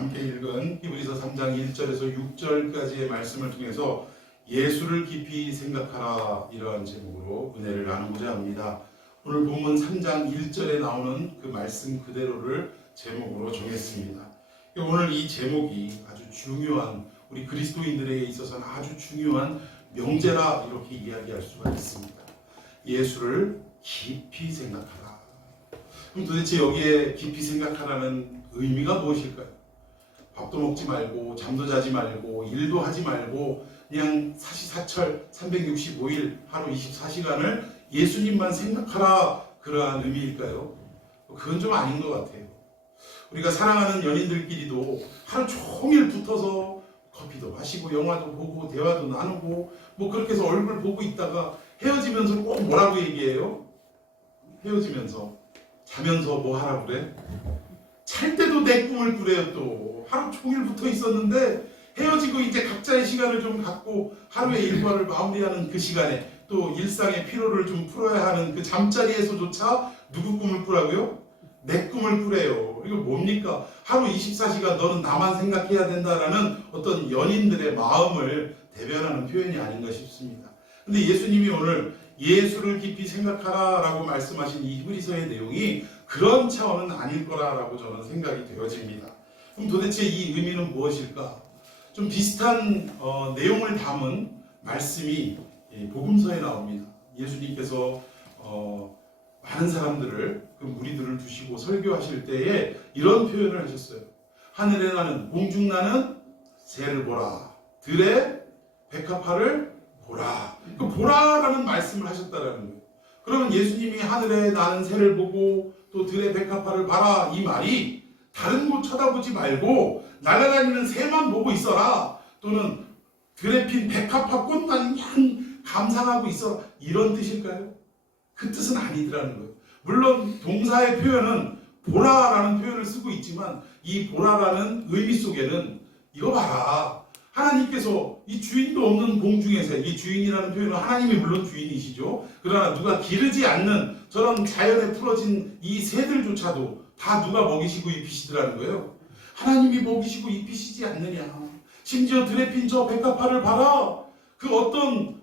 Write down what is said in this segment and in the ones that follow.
함께 읽은 히브리서 3장 1절에서 6절까지의 말씀을 통해서 예수를 깊이 생각하라, 이러한 제목으로 은혜를 나누고자 합니다. 오늘 본문 3장 1절에 나오는 그 말씀 그대로를 제목으로 정했습니다. 오늘 이 제목이 아주 중요한, 우리 그리스도인들에게 있어서는 아주 중요한 명제라 이렇게 이야기할 수가 있습니다. 예수를 깊이 생각하라. 그럼 도대체 여기에 깊이 생각하라는 의미가 무엇일까요? 밥도 먹지 말고 잠도 자지 말고 일도 하지 말고 그냥 사시사철 365일 하루 24시간을 예수님만 생각하라, 그러한 의미일까요? 그건 좀 아닌 것 같아요. 우리가 사랑하는 연인들끼리도 하루 종일 붙어서 커피도 마시고 영화도 보고 대화도 나누고 뭐 그렇게 해서 얼굴 보고 있다가 헤어지면서 꼭 뭐라고 얘기해요? 헤어지면서 자면서 뭐 하라고 그래? 잘 때도 내 꿈을 꾸래요. 또 하루 종일 붙어 있었는데 헤어지고 이제 각자의 시간을 좀 갖고 하루의 일과를 마무리하는 그 시간에 또 일상의 피로를 좀 풀어야 하는 그 잠자리에서조차 누구 꿈을 꾸라고요? 내 꿈을 꾸래요. 이거 뭡니까? 하루 24시간 너는 나만 생각해야 된다라는 어떤 연인들의 마음을 대변하는 표현이 아닌가 싶습니다. 근데 예수님이 오늘 예수를 깊이 생각하라 라고 말씀하신 이 히브리서의 내용이 그런 차원은 아닐 거라고 저는 생각이 되어집니다. 그럼 도대체 이 의미는 무엇일까? 좀 비슷한 내용을 담은 말씀이 복음서에 나옵니다. 예수님께서 많은 사람들을, 그 무리들을 두시고 설교하실 때에 이런 표현을 하셨어요. 하늘에 나는, 공중 나는 새를 보라, 들의 백합화를 보라. 그 보라라는 말씀을 하셨다라는 거예요. 그러면 예수님이 하늘에 나는 새를 보고 또 들의 백합화를 봐라, 이 말이 다른 곳 쳐다보지 말고 날아다니는 새만 보고 있어라, 또는 들에 핀 백합화 꽃만 그냥 감상하고 있어라, 이런 뜻일까요? 그 뜻은 아니더라는 거예요. 물론 동사의 표현은 보라라는 표현을 쓰고 있지만 이 보라라는 의미 속에는 이거 봐라, 하나님께서 이 주인도 없는 공중의 새, 이 주인이라는 표현은 하나님이 물론 주인이시죠. 그러나 누가 기르지 않는 저런 자연에 풀어진 이 새들조차도 다 누가 먹이시고 입히시더라는 거예요. 하나님이 먹이시고 입히시지 않느냐. 심지어 들에 핀 저 백합화를 봐라. 그 어떤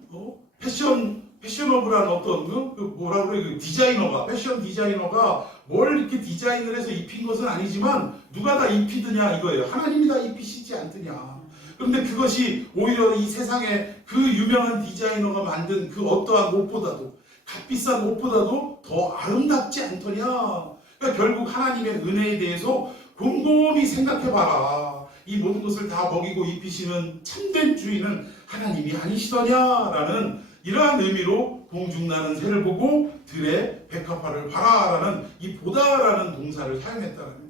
패셔너블한 어떤 그 뭐라 그래, 그 디자이너가, 패션 디자이너가 뭘 이렇게 디자인을 해서 입힌 것은 아니지만 누가 다 입히느냐 이거예요. 하나님이 다 입히시지 않느냐. 그런데 그것이 오히려 이 세상에 그 유명한 디자이너가 만든 그 어떠한 옷보다도, 값비싼 옷보다도 더 아름답지 않더냐. 그러니까 결국 하나님의 은혜에 대해서 곰곰이 생각해봐라. 이 모든 것을 다 먹이고 입히시는 참된 주인은 하나님이 아니시더냐라는 이러한 의미로 공중 나는 새를 보고 들의 백합화를 봐라라는 이 보다라는 동사를 사용했다는 거예요.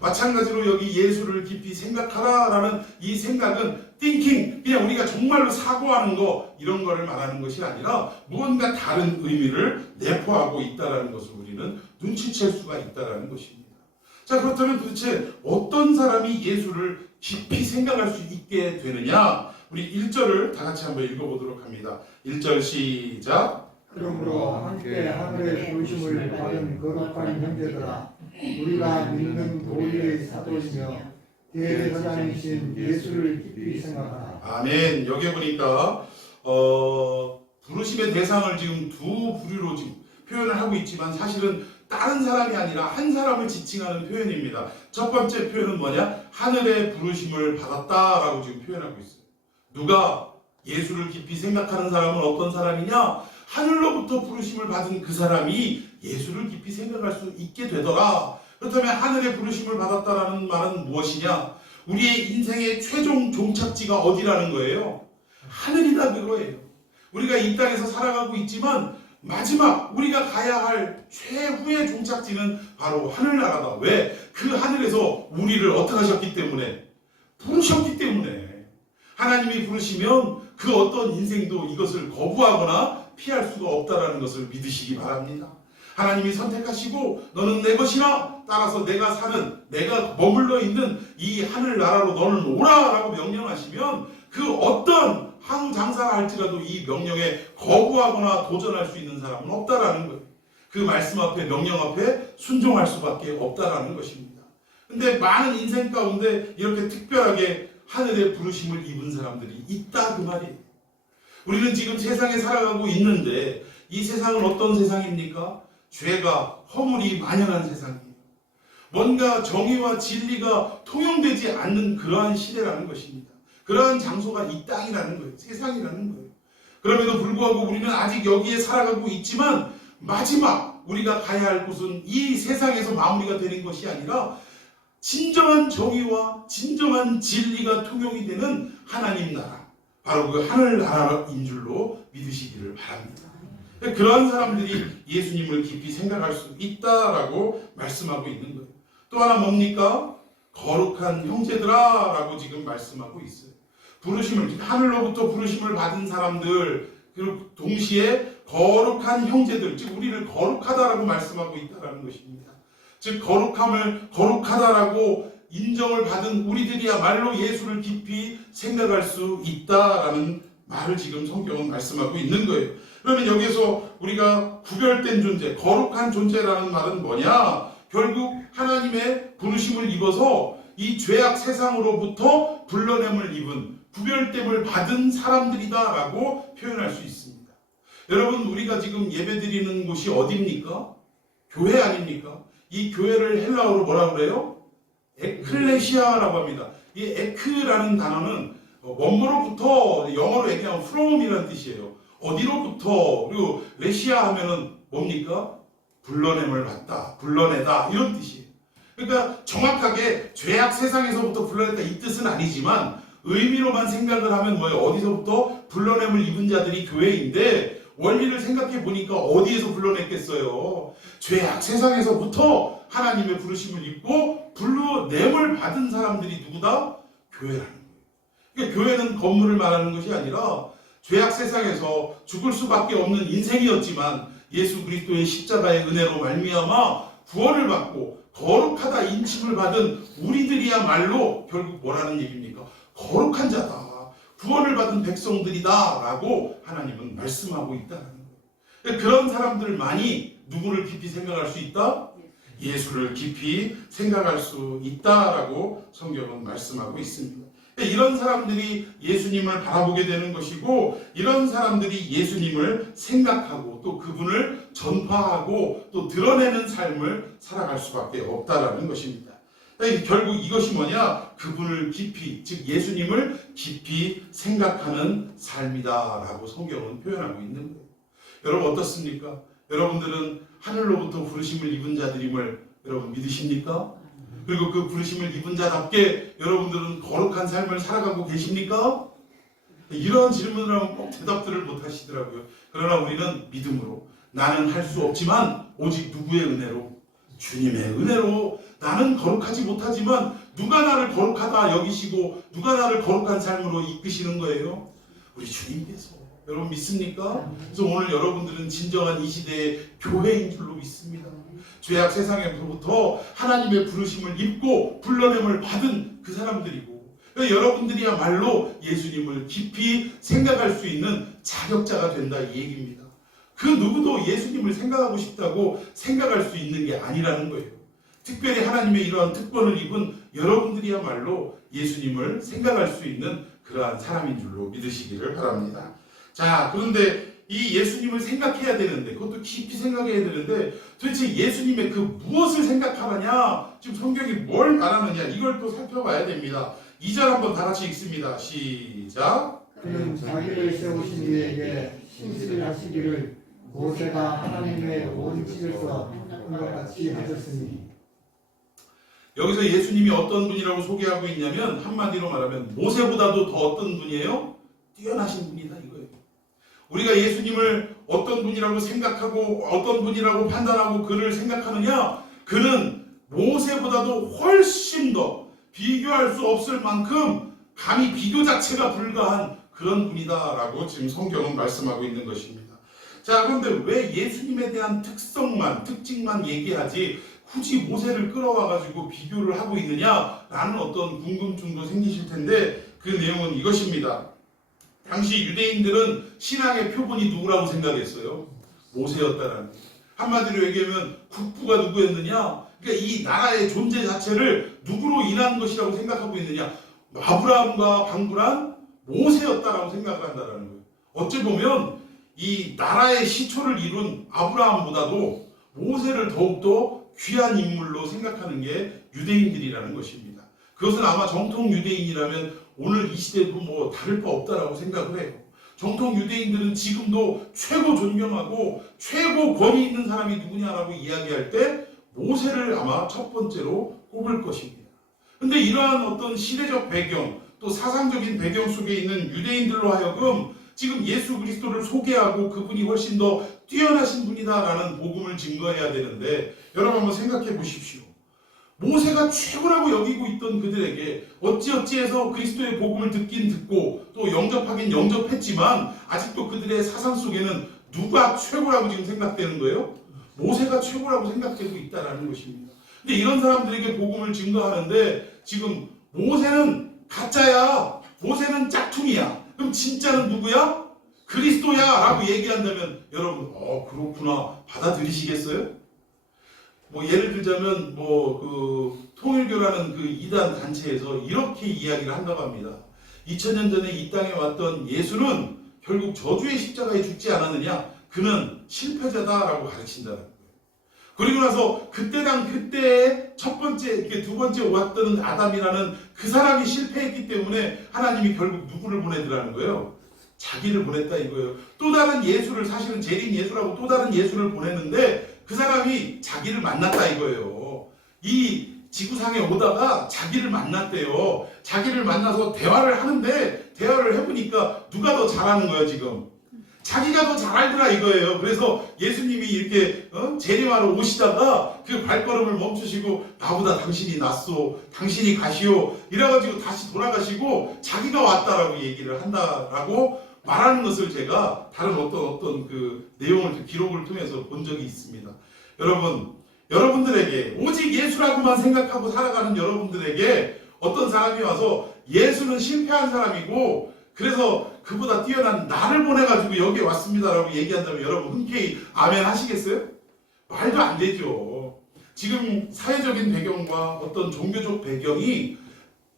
마찬가지로 여기 예수를 깊이 생각하라라는 이 생각은 thinking, 그냥 우리가 정말로 사고하는 거, 이런 거를 말하는 것이 아니라 무언가 다른 의미를 내포하고 있다는 것을 우리는 눈치챌 수가 있다는 것입니다. 자, 그렇다면 도대체 어떤 사람이 예수를 깊이 생각할 수 있게 되느냐? 우리 1절을 다 같이 한번 읽어보도록 합니다. 1절 시작. 그러므로 함께 하늘의 부르심을 받은 거룩한 형제들아, 우리가 믿는 도리의 사도이며 대제사장이신 예수를 깊이 생각하라. 아멘. 여기 보니까 부르심의 대상을 지금 두 부류로 지금 표현을 하고 있지만 사실은 다른 사람이 아니라 한 사람을 지칭하는 표현입니다. 첫 번째 표현은 뭐냐? 하늘의 부르심을 받았다라고 지금 표현하고 있어요. 누가 예수를 깊이 생각하는 사람은 어떤 사람이냐? 하늘로부터 부르심을 받은 그 사람이 예수를 깊이 생각할 수 있게 되더라. 그렇다면 하늘의 부르심을 받았다라는 말은 무엇이냐? 우리의 인생의 최종 종착지가 어디라는 거예요? 하늘이다, 그거예요. 우리가 이 땅에서 살아가고 있지만 마지막 우리가 가야 할 최후의 종착지는 바로 하늘나라다. 왜? 그 하늘에서 우리를 어떻게 하셨기 때문에? 부르셨기 때문에. 하나님이 부르시면 그 어떤 인생도 이것을 거부하거나 피할 수가 없다는 것을 믿으시기 바랍니다. 하나님이 선택하시고 너는 내 것이라, 따라서 내가 사는, 내가 머물러 있는 이 하늘나라로 너는 오라라고 명령하시면 그 어떤 항 장사를 할지라도 이 명령에 거부하거나 도전할 수 있는 사람은 없다라는 거예요. 그 말씀 앞에, 명령 앞에 순종할 수밖에 없다라는 것입니다. 근데 많은 인생 가운데 이렇게 특별하게 하늘의 부르심을 입은 사람들이 있다 그 말이에요. 우리는 지금 세상에 살아가고 있는데 이 세상은 어떤 세상입니까? 죄가 허물이 만연한 세상이에요. 뭔가 정의와 진리가 통용되지 않는 그러한 시대라는 것입니다. 그러한 장소가 이 땅이라는 거예요. 세상이라는 거예요. 그럼에도 불구하고 우리는 아직 여기에 살아가고 있지만 마지막 우리가 가야 할 곳은 이 세상에서 마무리가 되는 것이 아니라 진정한 정의와 진정한 진리가 통용이 되는 하나님 나라, 바로 그 하늘나라인 줄로 믿으시기를 바랍니다. 그러한 사람들이 예수님을 깊이 생각할 수 있다라고 말씀하고 있는 거예요. 또 하나 뭡니까? 거룩한 형제들아 라고 지금 말씀하고 있어요. 부르심을, 하늘로부터 부르심을 받은 사람들, 그리고 동시에 거룩한 형제들, 즉 우리를 거룩하다라고 말씀하고 있다라는 것입니다. 즉 거룩하다라고 인정을 받은 우리들이야말로 예수를 깊이 생각할 수 있다라는 말을 지금 성경은 말씀하고 있는 거예요. 그러면 여기서 우리가 구별된 존재, 거룩한 존재라는 말은 뭐냐? 결국 하나님의 부르심을 입어서 이 죄악 세상으로부터 불러냄을 입은 구별됨을 받은 사람들이다라고 표현할 수 있습니다. 여러분, 우리가 지금 예배드리는 곳이 어디입니까? 교회 아닙니까? 이 교회를 헬라어로 뭐라고 그래요? 에클레시아라고 합니다. 이 에크라는 단어는 원어로부터, 영어로 얘기하면 from이라는 뜻이에요. 어디로부터, 그리고 레시아 하면은 뭡니까? 불러냄을 받다, 불러내다, 이런 뜻이에요. 그러니까 정확하게 죄악 세상에서부터 불러냈다 이 뜻은 아니지만 의미로만 생각을 하면 뭐예요? 어디서부터 불러냄을 입은 자들이 교회인데 원리를 생각해 보니까 어디에서 불러냈겠어요? 죄악 세상에서부터 하나님의 부르심을 입고 불러냄을 받은 사람들이 누구다? 교회라는 거예요. 그러니까 교회는 건물을 말하는 것이 아니라 죄악 세상에서 죽을 수밖에 없는 인생이었지만 예수 그리스도의 십자가의 은혜로 말미암아 구원을 받고 거룩하다 인칭을 받은 우리들이야말로 결국 뭐라는 얘기입니까? 거룩한 자다. 구원을 받은 백성들이다 라고 하나님은 말씀하고 있다는 거예요. 그런 사람들만이 누구를 깊이 생각할 수 있다? 예수를 깊이 생각할 수 있다라고 성경은 말씀하고 있습니다. 이런 사람들이 예수님을 바라보게 되는 것이고 이런 사람들이 예수님을 생각하고 또 그분을 전파하고 또 드러내는 삶을 살아갈 수밖에 없다라는 것입니다. 결국 이것이 뭐냐? 그분을 깊이, 즉 예수님을 깊이 생각하는 삶이다라고 성경은 표현하고 있는 거예요. 여러분 어떻습니까? 여러분들은 하늘로부터 부르심을 입은 자들임을 여러분 믿으십니까? 그리고 그 부르심을 입은 자답게 여러분들은 거룩한 삶을 살아가고 계십니까? 이런 질문을 하면 꼭 대답들을 못 하시더라고요. 그러나 우리는 믿음으로 나는 할 수 없지만 오직 누구의 은혜로? 주님의 은혜로 나는 거룩하지 못하지만 누가 나를 거룩하다 여기시고 누가 나를 거룩한 삶으로 이끄시는 거예요? 우리 주님께서. 여러분 믿습니까? 그래서 오늘 여러분들은 진정한 이 시대의 교회인 줄로 믿습니다. 죄악 세상에서부터 하나님의 부르심을 입고 불러냄을 받은 그 사람들이고 여러분들이야말로 예수님을 깊이 생각할 수 있는 자격자가 된다 이 얘기입니다. 그 누구도 예수님을 생각하고 싶다고 생각할 수 있는 게 아니라는 거예요. 특별히 하나님의 이러한 특권을 입은 여러분들이야말로 예수님을 생각할 수 있는 그러한 사람인 줄로 믿으시기를 바랍니다. 자, 그런데 이 예수님을 생각해야 되는데 그것도 깊이 생각해야 되는데 도대체 예수님의 그 무엇을 생각하느냐 지금 성경이 뭘 말하느냐 이걸 또 살펴봐야 됩니다. 2절 한번 다 같이 읽습니다. 시작. 그는 자기를 세우신 이에게 신실을 하시기를 모세가 하나님의 원칙에서 한 것 같이 하셨으니. 여기서 예수님이 어떤 분이라고 소개하고 있냐면 한마디로 말하면 모세보다도 더 어떤 분이에요? 뛰어나신 분이다 이거예요. 우리가 예수님을 어떤 분이라고 생각하고 어떤 분이라고 판단하고 그를 생각하느냐? 그는 모세보다도 훨씬 더 비교할 수 없을 만큼 감히 비교 자체가 불가한 그런 분이다라고 지금 성경은 말씀하고 있는 것입니다. 자, 그런데 왜 예수님에 대한 특징만 얘기하지 굳이 모세를 끌어와가지고 비교를 하고 있느냐라는 어떤 궁금증도 생기실 텐데 그 내용은 이것입니다. 당시 유대인들은 신앙의 표본이 누구라고 생각했어요? 모세였다라는 거예요. 한마디로 얘기하면 국부가 누구였느냐? 그러니까 이 나라의 존재 자체를 누구로 인한 것이라고 생각하고 있느냐? 아브라함과 방불한 모세였다라고 생각을 한다는 거예요. 어찌 보면 이 나라의 시초를 이룬 아브라함보다도 모세를 더욱더 귀한 인물로 생각하는 게 유대인들이라는 것입니다. 그것은 아마 정통 유대인이라면 오늘 이 시대도 뭐 다를 바 없다라고 생각을 해요. 정통 유대인들은 지금도 최고 존경하고 최고 권위 있는 사람이 누구냐라고 이야기할 때 모세를 아마 첫 번째로 꼽을 것입니다. 근데 이러한 어떤 시대적 배경 또 사상적인 배경 속에 있는 유대인들로 하여금 지금 예수 그리스도를 소개하고 그분이 훨씬 더 뛰어나신 분이다라는 복음을 증거해야 되는데 여러분 한번 생각해 보십시오. 모세가 최고라고 여기고 있던 그들에게 어찌어찌해서 그리스도의 복음을 듣긴 듣고 또 영접하긴 영접했지만 아직도 그들의 사상 속에는 누가 최고라고 지금 생각되는 거예요? 모세가 최고라고 생각되고 있다는 것입니다. 근데 이런 사람들에게 복음을 증거하는데 지금 모세는 가짜야, 모세는 짝퉁이야. 그럼 진짜는 누구야? 그리스도야 라고 얘기한다면 여러분 그렇구나 받아들이시겠어요? 뭐 예를 들자면 통일교라는 그 이단 단체에서 이렇게 이야기를 한다고 합니다. 2000년 전에 이 땅에 왔던 예수는 결국 저주의 십자가에 죽지 않았느냐? 그는 실패자다라고 가르친다는 거예요. 그리고 나서 그때랑 그때의 첫 번째, 두 번째 왔던 아담이라는 그 사람이 실패했기 때문에 하나님이 결국 누구를 보내더라는 거예요? 자기를 보냈다 이거예요. 또 다른 예수를 사실은 재림 예수라고 또 다른 예수를 보냈는데 그 사람이 자기를 만났다 이거예요. 이 지구상에 오다가 자기를 만났대요. 자기를 만나서 대화를 하는데 대화를 해보니까 누가 더 잘하는 거예요 지금? 자기가 더 잘 알더라 이거예요. 그래서 예수님이 이렇게 재림하러 오시다가 그 발걸음을 멈추시고 나보다 당신이 낫소, 당신이 가시오 이래가지고 다시 돌아가시고 자기가 왔다라고 얘기를 한다라고 말하는 것을 제가 다른 어떤 그 내용을 기록을 통해서 본 적이 있습니다. 여러분들에게 오직 예수라고만 생각하고 살아가는 여러분들에게 어떤 사람이 와서 예수는 실패한 사람이고 그래서 그보다 뛰어난 나를 보내가지고 여기에 왔습니다라고 얘기한다면 여러분 흔쾌히 아멘 하시겠어요? 말도 안 되죠. 지금 사회적인 배경과 어떤 종교적 배경이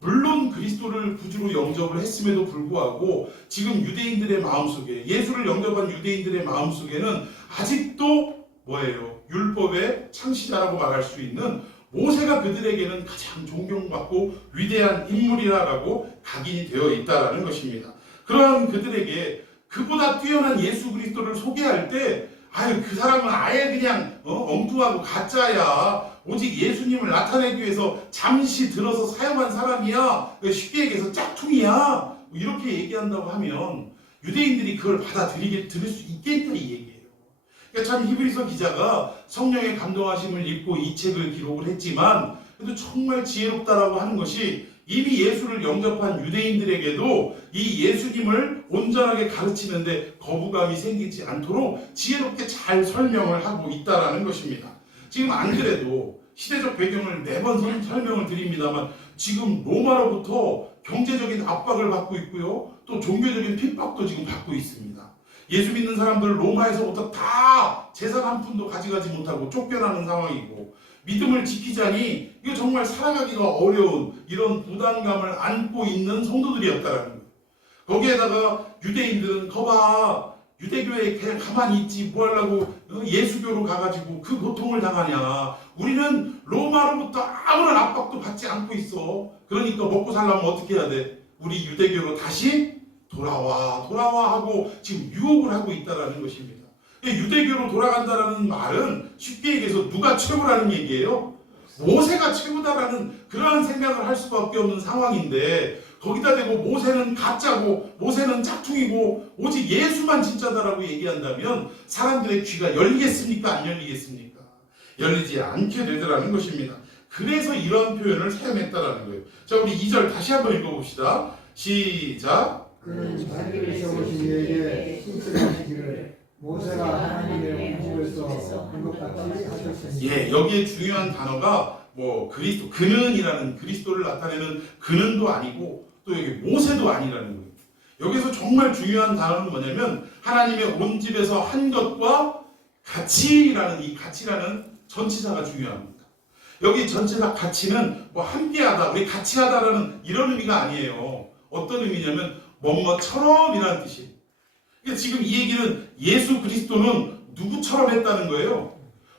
물론 그리스도를 구주로 영접을 했음에도 불구하고 지금 유대인들의 마음속에 예수를 영접한 유대인들의 마음속에는 아직도 뭐예요? 율법의 창시자라고 말할 수 있는 모세가 그들에게는 가장 존경받고 위대한 인물이라고 각인이 되어 있다는 것입니다. 그러한 그들에게 그보다 뛰어난 예수 그리스도를 소개할 때 그 사람은 아예 그냥 엉뚱하고 가짜야. 오직 예수님을 나타내기 위해서 잠시 들어서 사용한 사람이야. 쉽게 얘기해서 짝퉁이야. 이렇게 얘기한다고 하면 유대인들이 그걸 들을 수 있겠냐 이 얘기예요. 그러니까 참 히브리서 기자가 성령의 감동하심을 입고 이 책을 기록을 했지만 그래도 정말 지혜롭다라고 하는 것이 이미 예수를 영접한 유대인들에게도 이 예수님을 온전하게 가르치는데 거부감이 생기지 않도록 지혜롭게 잘 설명을 하고 있다는 것입니다. 지금 안 그래도 시대적 배경을 매번 설명을 드립니다만 지금 로마로부터 경제적인 압박을 받고 있고요. 또 종교적인 핍박도 지금 받고 있습니다. 예수 믿는 사람들 로마에서부터 다 재산 한 푼도 가져가지 못하고 쫓겨나는 상황이고 믿음을 지키자니 이거 정말 살아가기가 어려운 이런 부담감을 안고 있는 성도들이었다라는 거예요. 거기에다가 유대인들은 거봐 유대교에 그냥 가만히 있지 뭐 하려고 예수교로 가가지고 그 고통을 당하냐. 우리는 로마로부터 아무런 압박도 받지 않고 있어. 그러니까 먹고 살려면 어떻게 해야 돼? 우리 유대교로 다시 돌아와 하고 지금 유혹을 하고 있다는 것입니다. 유대교로 돌아간다는 말은 쉽게 얘기해서 누가 최고라는 얘기예요? 모세가 최고다라는 그러한 생각을 할 수밖에 없는 상황인데 거기다 대고 모세는 가짜고 모세는 짝퉁이고 오직 예수만 진짜다라고 얘기한다면 사람들의 귀가 열리겠습니까? 안 열리겠습니까? 열리지 않게 되더라는 것입니다. 그래서 이런 표현을 사용했다라는 거예요. 자, 우리 2절 다시 한번 읽어봅시다. 시작. 그는 자기를 세우신 이에게 신실하시기를 모세가 하나님의 온집에서 한 것 같이 하셨으니. 여기에 중요한 단어가 그리스도, 그는이라는 그리스도를 나타내는 그는도 아니고 또 여기 모세도 아니라는 거예요. 여기서 정말 중요한 단어는 뭐냐면 하나님의 온 집에서 한 것과 같이라는 이 같이라는 전치사가 중요합니다. 여기 전체 다 같이는 뭐 함께하다, 우리 같이하다라는 이런 의미가 아니에요. 어떤 의미냐면 뭐뭐처럼이라는 뜻이에요. 그러니까 지금 이 얘기는 예수 그리스도는 누구처럼 했다는 거예요.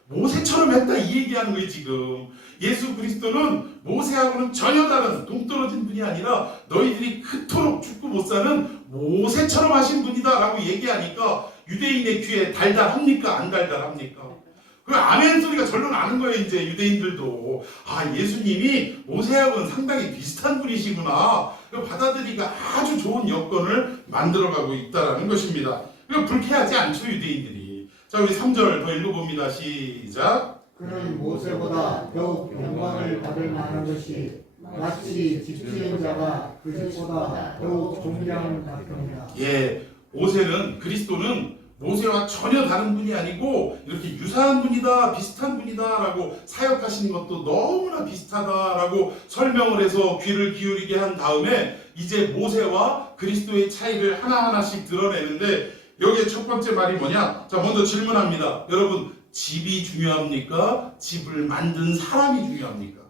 모세처럼 했다 이 얘기하는 거예요. 지금 예수 그리스도는 모세하고는 전혀 다른 동떨어진 분이 아니라 너희들이 그토록 죽고 못 사는 모세처럼 하신 분이다 라고 얘기하니까 유대인의 귀에 달달합니까? 안 달달합니까? 그 아멘 소리가 절로 나는 거예요. 이제 유대인들도 아, 예수님이 모세하고는 상당히 비슷한 분이시구나, 받아들이기가 아주 좋은 여건을 만들어가고 있다는 것입니다. 불쾌하지 않죠, 유대인들이. 자, 우리 3절 더 읽어봅니다. 시작. 그는 모세보다 더욱 영광을 받을 만한 것이 마치 집 지은 자가 그 집보다 더욱 존귀함을 받습니다. 예, 모세는, 그리스도는 모세와 전혀 다른 분이 아니고 이렇게 유사한 분이다, 비슷한 분이다 라고 사역하시는 것도 너무나 비슷하다라고 설명을 해서 귀를 기울이게 한 다음에 이제 모세와 그리스도의 차이를 하나하나씩 드러내는데, 여기에 첫 번째 말이 뭐냐? 자, 먼저 질문합니다. 여러분, 집이 중요합니까? 집을 만든 사람이 중요합니까?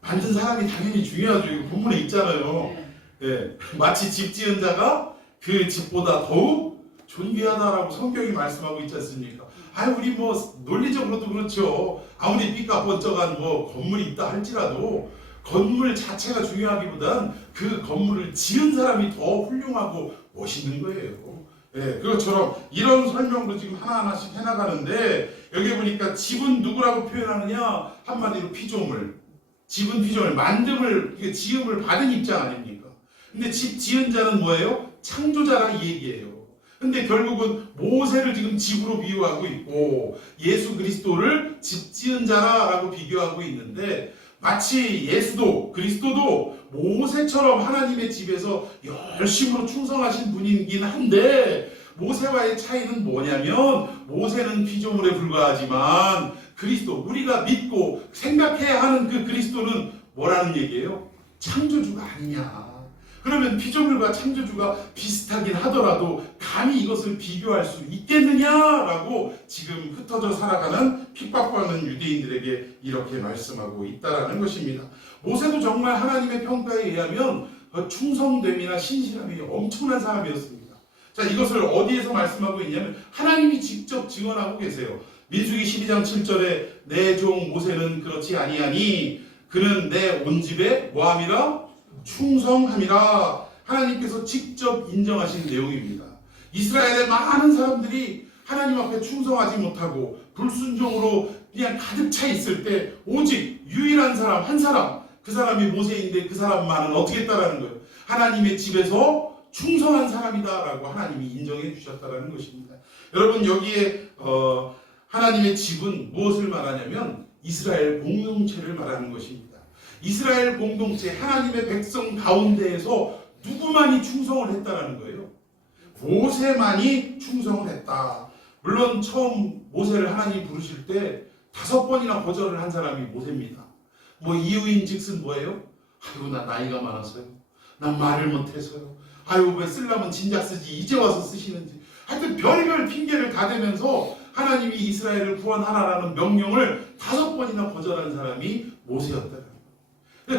만든 사람이 당연히 중요하죠. 이거 본문에 있잖아요. 예, 마치 집 지은 자가 그 집보다 더욱 존귀하다라고 성경이 말씀하고 있지 않습니까? 우리 뭐 논리적으로도 그렇죠. 아무리 삐까번쩍한 뭐 건물이 있다 할지라도 건물 자체가 중요하기보단 그 건물을 지은 사람이 더 훌륭하고 멋있는 거예요. 예, 그것처럼 이런 설명도 지금 하나하나씩 해나가는데, 여기 보니까 집은 누구라고 표현하느냐? 한마디로 피조물. 집은 피조물, 만듦을, 지음을 받은 입장 아닙니까? 근데 집 지은 자는 뭐예요? 창조자라 이 얘기예요. 근데 결국은 모세를 지금 집으로 비유하고 있고 예수 그리스도를 집 지은 자라고 비교하고 있는데, 마치 예수도 그리스도도 모세처럼 하나님의 집에서 열심으로 충성하신 분이긴 한데, 모세와의 차이는 뭐냐면 모세는 피조물에 불과하지만 그리스도, 우리가 믿고 생각해야 하는 그 그리스도는 뭐라는 얘기예요? 창조주가 아니냐. 그러면 피조물과 창조주가 비슷하긴 하더라도 감히 이것을 비교할 수 있겠느냐라고 지금 흩어져 살아가는 핍박받는 유대인들에게 이렇게 말씀하고 있다라는 것입니다. 모세도 정말 하나님의 평가에 의하면 충성됨이나 신실함이 엄청난 사람이었습니다. 자, 이것을 어디에서 말씀하고 있냐면 하나님이 직접 증언하고 계세요. 민수기 12장 7절에 내 종 모세는 그렇지 아니하니 그는 내 온 집에 뭐함이라? 충성함이라. 하나님께서 직접 인정하신 내용입니다. 이스라엘의 많은 사람들이 하나님 앞에 충성하지 못하고 불순종으로 그냥 가득 차 있을 때 오직 유일한 사람, 한 사람, 그 사람이 모세인데 그 사람만은 어떻게 했다라는 거예요? 하나님의 집에서 충성한 사람이다라고 하나님이 인정해 주셨다라는 것입니다. 여러분, 여기에 하나님의 집은 무엇을 말하냐면 이스라엘 공동체를 말하는 것입니다. 이스라엘 공동체, 하나님의 백성 가운데에서 누구만이 충성을 했다라는 거예요? 모세만이 충성을 했다. 물론 처음 모세를 하나님이 부르실 때 5번이나 거절을 한 사람이 모세입니다. 뭐 이유인 즉슨 뭐예요? 아이고, 나 나이가 많아서요. 난 말을 못해서요. 아이고, 왜 쓰려면 진작 쓰지 이제 와서 쓰시는지. 하여튼 별별 핑계를 다 대면서 하나님이 이스라엘을 구원하라라는 명령을 5번이나 거절한 사람이 모세였다.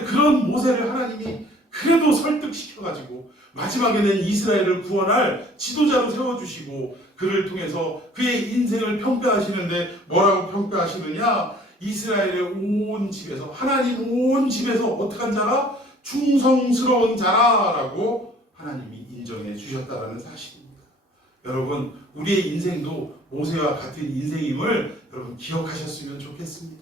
그런 모세를 하나님이 그래도 설득시켜가지고 마지막에는 이스라엘을 구원할 지도자로 세워주시고 그를 통해서 그의 인생을 평가하시는데 뭐라고 평가하시느냐? 이스라엘의 온 집에서, 하나님 온 집에서 어떻게 한 자라? 충성스러운 자라라고 하나님이 인정해 주셨다는 사실입니다. 여러분, 우리의 인생도 모세와 같은 인생임을 여러분 기억하셨으면 좋겠습니다.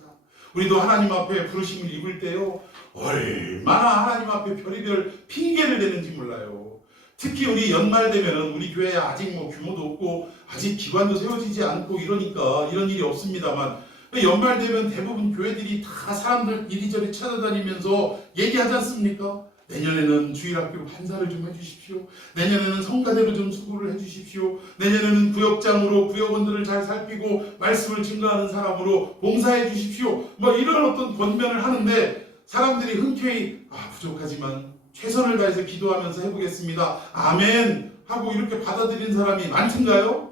우리도 하나님 앞에 부르심을 입을 때요, 얼마나 하나님 앞에 별의별 핑계를 대는지 몰라요. 특히 우리 연말 되면은 우리 교회에 아직 뭐 규모도 없고 아직 기관도 세워지지 않고 이러니까 이런 일이 없습니다만, 연말 되면 대부분 교회들이 다 사람들 이리저리 찾아다니면서 얘기하지 않습니까? 내년에는 주일학교 반사를 좀 해주십시오. 내년에는 성가대로 좀 수고를 해주십시오. 내년에는 구역장으로 구역원들을 잘 살피고 말씀을 증거하는 사람으로 봉사해 주십시오. 뭐 이런 어떤 권면을 하는데 사람들이 흔쾌히 부족하지만 최선을 다해서 기도하면서 해보겠습니다. 아멘 하고 이렇게 받아들인 사람이 많던가요?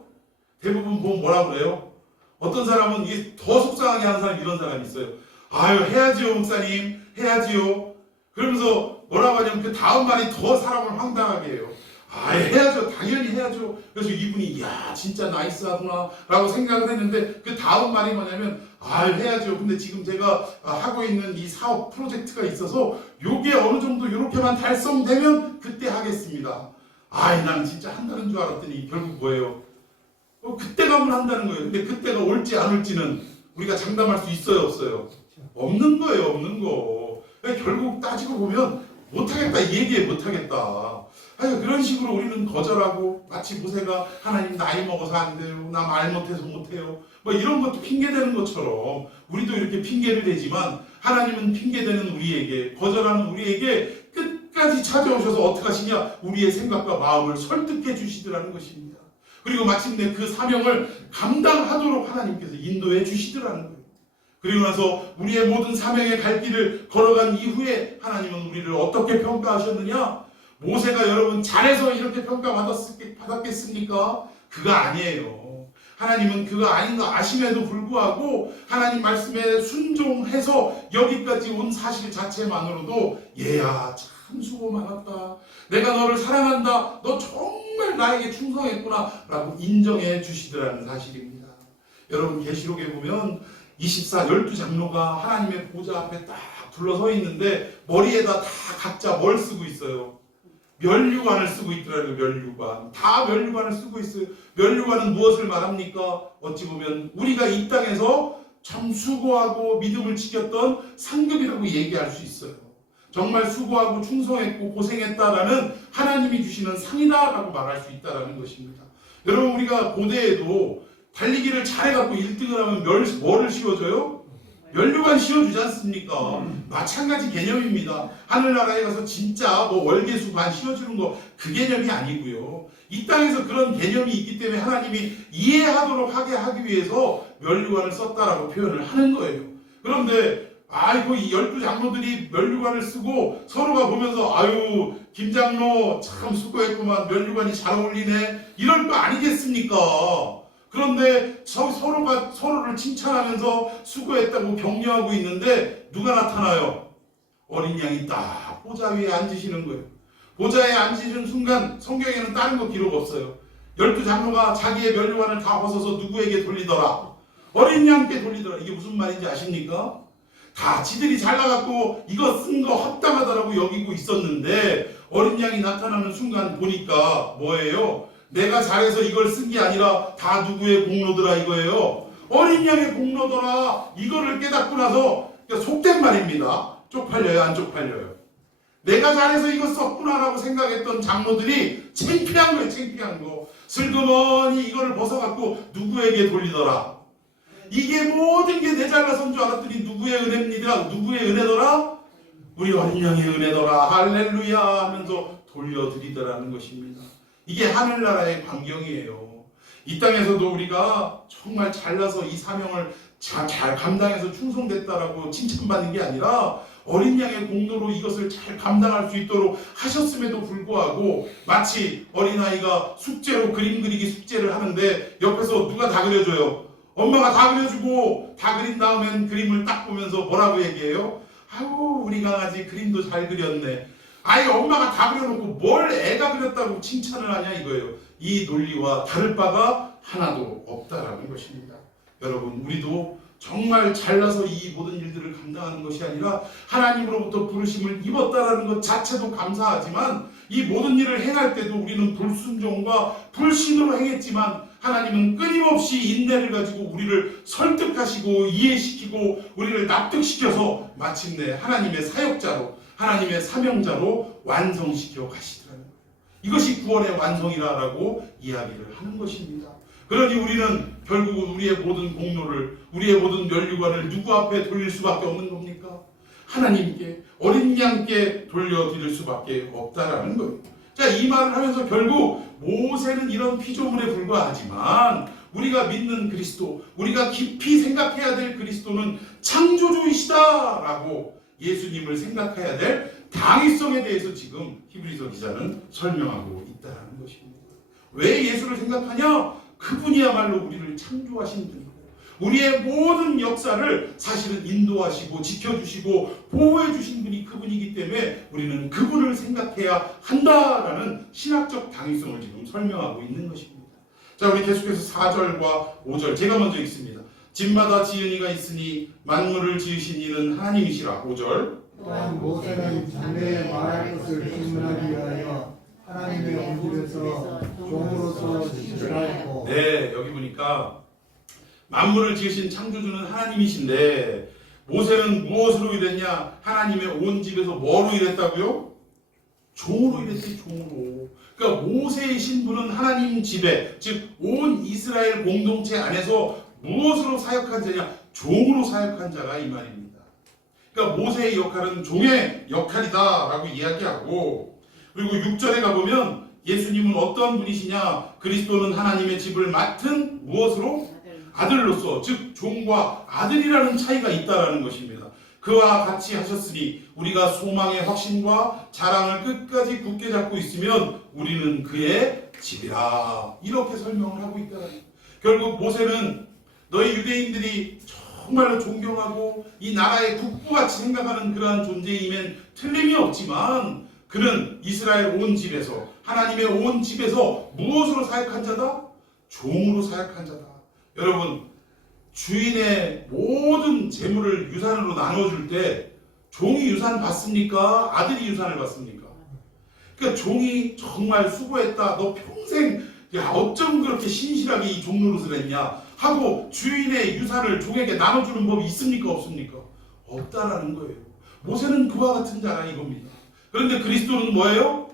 대부분 보면 뭐라 그래요? 어떤 사람은 이게 더 속상하게 하는 사람이 이런 사람이 있어요. 아유, 해야지요, 목사님. 해야지요. 그러면서 뭐라고 하냐면 그 다음 말이 더 사람을 황당하게 해요. 아, 해야죠. 당연히 해야죠. 그래서 이분이 야, 진짜 나이스하구나 라고 생각을 했는데 그 다음 말이 뭐냐면 아, 해야죠. 근데 지금 제가 하고 있는 이 사업 프로젝트가 있어서 요게 어느 정도 요렇게만 달성되면 그때 하겠습니다. 아이, 난 진짜 한다는 줄 알았더니 결국 뭐예요? 그때 가면 한다는 거예요. 근데 그때가 올지 안 올지는 우리가 장담할 수 있어요, 없어요? 없는 거예요, 없는 거. 결국 따지고 보면 못하겠다, 얘기해 못하겠다. 하여튼 그런 식으로 우리는 거절하고 마치 모세가 하나님 나이 먹어서 안 돼요, 나 말 못해서 못해요, 뭐 이런 것도 핑계대는 것처럼 우리도 이렇게 핑계를 대지만 하나님은 핑계대는 우리에게, 거절하는 우리에게 끝까지 찾아오셔서 어떻게 하시냐? 우리의 생각과 마음을 설득해 주시더라는 것입니다. 그리고 마침내 그 사명을 감당하도록 하나님께서 인도해 주시더라는 거예요. 그리고 나서 우리의 모든 사명의 갈 길을 걸어간 이후에 하나님은 우리를 어떻게 평가하셨느냐? 모세가 여러분 잘해서 이렇게 평가받았겠습니까? 그가 아니에요. 하나님은 그가 아닌 거 아심에도 불구하고 하나님 말씀에 순종해서 여기까지 온 사실 자체만으로도 얘야 참 수고 많았다. 내가 너를 사랑한다. 너 정말 나에게 충성했구나 라고 인정해 주시더라는 사실입니다. 여러분 계시록에 보면 12장로가 하나님의 보좌 앞에 딱 둘러서 있는데 머리에다 다 각자 뭘 쓰고 있어요? 면류관을 쓰고 있더라고요. 면류관. 다 면류관을 쓰고 있어요. 면류관은 무엇을 말합니까? 어찌 보면 우리가 이 땅에서 참 수고하고 믿음을 지켰던 상급이라고 얘기할 수 있어요. 정말 수고하고 충성했고 고생했다라는 하나님이 주시는 상이다라고 말할 수 있다라는 것입니다. 여러분 우리가 고대에도 달리기를 잘해갖고 1등을 하면 뭐를 씌워줘요? 면류관 씌워주지 않습니까? 마찬가지 개념입니다. 하늘나라에 가서 진짜 뭐 월계수관 씌워주는 거 그 개념이 아니고요. 이 땅에서 그런 개념이 있기 때문에 하나님이 이해하도록 하기 위해서 면류관을 썼다라고 표현을 하는 거예요. 그런데 아이고 이 12장로들이 면류관을 쓰고 서로가 보면서 아유 김 장로 참 수고했구만, 면류관이 잘 어울리네, 이럴 거 아니겠습니까? 그런데 서로가 서로를 칭찬하면서 수고했다고 격려하고 있는데 누가 나타나요? 어린 양이 딱 보좌 위에 앉으시는 거예요. 보좌에 앉으시는 순간 성경에는 다른 거 기록 없어요. 12장로가 자기의 면류관을 다 벗어서 누구에게 돌리더라? 어린 양께 돌리더라. 이게 무슨 말인지 아십니까? 다 지들이 잘나갖고 이거 쓴 거 합당하다라고 여기고 있었는데 어린 양이 나타나는 순간 보니까 뭐예요? 내가 잘해서 이걸 쓴 게 아니라 다 누구의 공로더라 이거예요. 어린 양의 공로더라. 이거를 깨닫고 나서 속된 말입니다. 쪽팔려요, 안 쪽팔려요? 내가 잘해서 이거 썼구나라고 생각했던 장로들이 창피한 거예요, 창피한 거. 슬그머니 이거를 벗어갖고 누구에게 돌리더라. 이게 모든 게 내 잘나선 줄 알았더니 누구의 은혜입니다. 누구의 은혜더라? 우리 어린 양의 은혜더라. 할렐루야 하면서 돌려드리더라는 것입니다. 이게 하늘나라의 광경이에요. 이 땅에서도 우리가 정말 잘나서 이 사명을 잘 감당해서 충성됐다라고 칭찬받는 게 아니라 어린 양의 공로로 이것을 잘 감당할 수 있도록 하셨음에도 불구하고 마치 어린아이가 숙제로 그림 그리기 숙제를 하는데 옆에서 누가 다 그려줘요? 엄마가 다 그려주고 다 그린 다음엔 그림을 딱 보면서 뭐라고 얘기해요? 아유 우리 강아지 그림도 잘 그렸네. 아예 엄마가 다 그려놓고 뭘 애가 그렸다고 칭찬을 하냐 이거예요. 이 논리와 다를 바가 하나도 없다라는 것입니다. 여러분 우리도 정말 잘나서 이 모든 일들을 감당하는 것이 아니라 하나님으로부터 부르심을 입었다라는 것 자체도 감사하지만 이 모든 일을 행할 때도 우리는 불순종과 불신으로 행했지만 하나님은 끊임없이 인내를 가지고 우리를 설득하시고 이해시키고 우리를 납득시켜서 마침내 하나님의 사역자로, 하나님의 사명자로 완성시켜 가시더라는 거예요. 이것이 구원의 완성이라고 이야기를 하는 것입니다. 그러니 우리는 결국은 우리의 모든 공로를, 우리의 모든 면류관을 누구 앞에 돌릴 수밖에 없는 겁니까? 하나님께, 어린 양께 돌려드릴 수밖에 없다라는 거예요. 자, 이 말을 하면서 결국 모세는 이런 피조물에 불과하지만 우리가 믿는 그리스도, 우리가 깊이 생각해야 될 그리스도는 창조주이시다라고 예수님을 생각해야 될 당위성에 대해서 지금 히브리서 기자는 설명하고 있다는 것입니다. 왜 예수를 생각하냐? 그분이야말로 우리를 창조하신 분이고 우리의 모든 역사를 사실은 인도하시고 지켜주시고 보호해 주신 분이 그분이기 때문에 우리는 그분을 생각해야 한다라는 신학적 당위성을 지금 설명하고 있는 것입니다. 자, 우리 계속해서 4절과 5절 제가 먼저 읽습니다. 집마다 지은 이가 있으니 만물을 지으신 이는 하나님이시라. 5절. 또한 모세는 장래에 말할 것을 질문하기 위하여 하나님의 온집에서 종으로서 신실하였고. 네, 여기 보니까 만물을 지으신 창조주는 하나님이신데 모세는 무엇으로 일했냐? 하나님의 온 집에서 뭐로 일했다고요? 종으로 일했지, 종으로. 그러니까 모세의 신분은 하나님 집에, 즉 온 이스라엘 공동체 안에서 무엇으로 사역한 자냐? 종으로 사역한 자가 이 말입니다. 그러니까 모세의 역할은 종의 역할이다라고 이야기하고, 그리고 6절에 가보면 예수님은 어떤 분이시냐? 그리스도는 하나님의 집을 맡은 무엇으로? 아들로서, 즉 종과 아들이라는 차이가 있다라는 것입니다. 그와 같이 하셨으니 우리가 소망의 확신과 자랑을 끝까지 굳게 잡고 있으면 우리는 그의 집이라. 이렇게 설명을 하고 있다는 거예요. 결국 모세는 너희 유대인들이 정말로 존경하고 이 나라의 국부같이 생각하는 그러한 존재임엔 틀림이 없지만 그는 이스라엘 온 집에서, 하나님의 온 집에서 무엇으로 사역한 자다? 종으로 사역한 자다. 여러분, 주인의 모든 재물을 유산으로 나눠줄 때 종이 유산 받습니까? 아들이 유산을 받습니까? 그러니까 종이 정말 수고했다. 너 평생 야 어쩜 그렇게 신실하게 이 종 노릇을 했냐 하고 주인의 유산을 종에게 나눠주는 법이 있습니까? 없습니까? 없다라는 거예요. 모세는 그와 같은 자라 이겁니다. 그런데 그리스도는 뭐예요?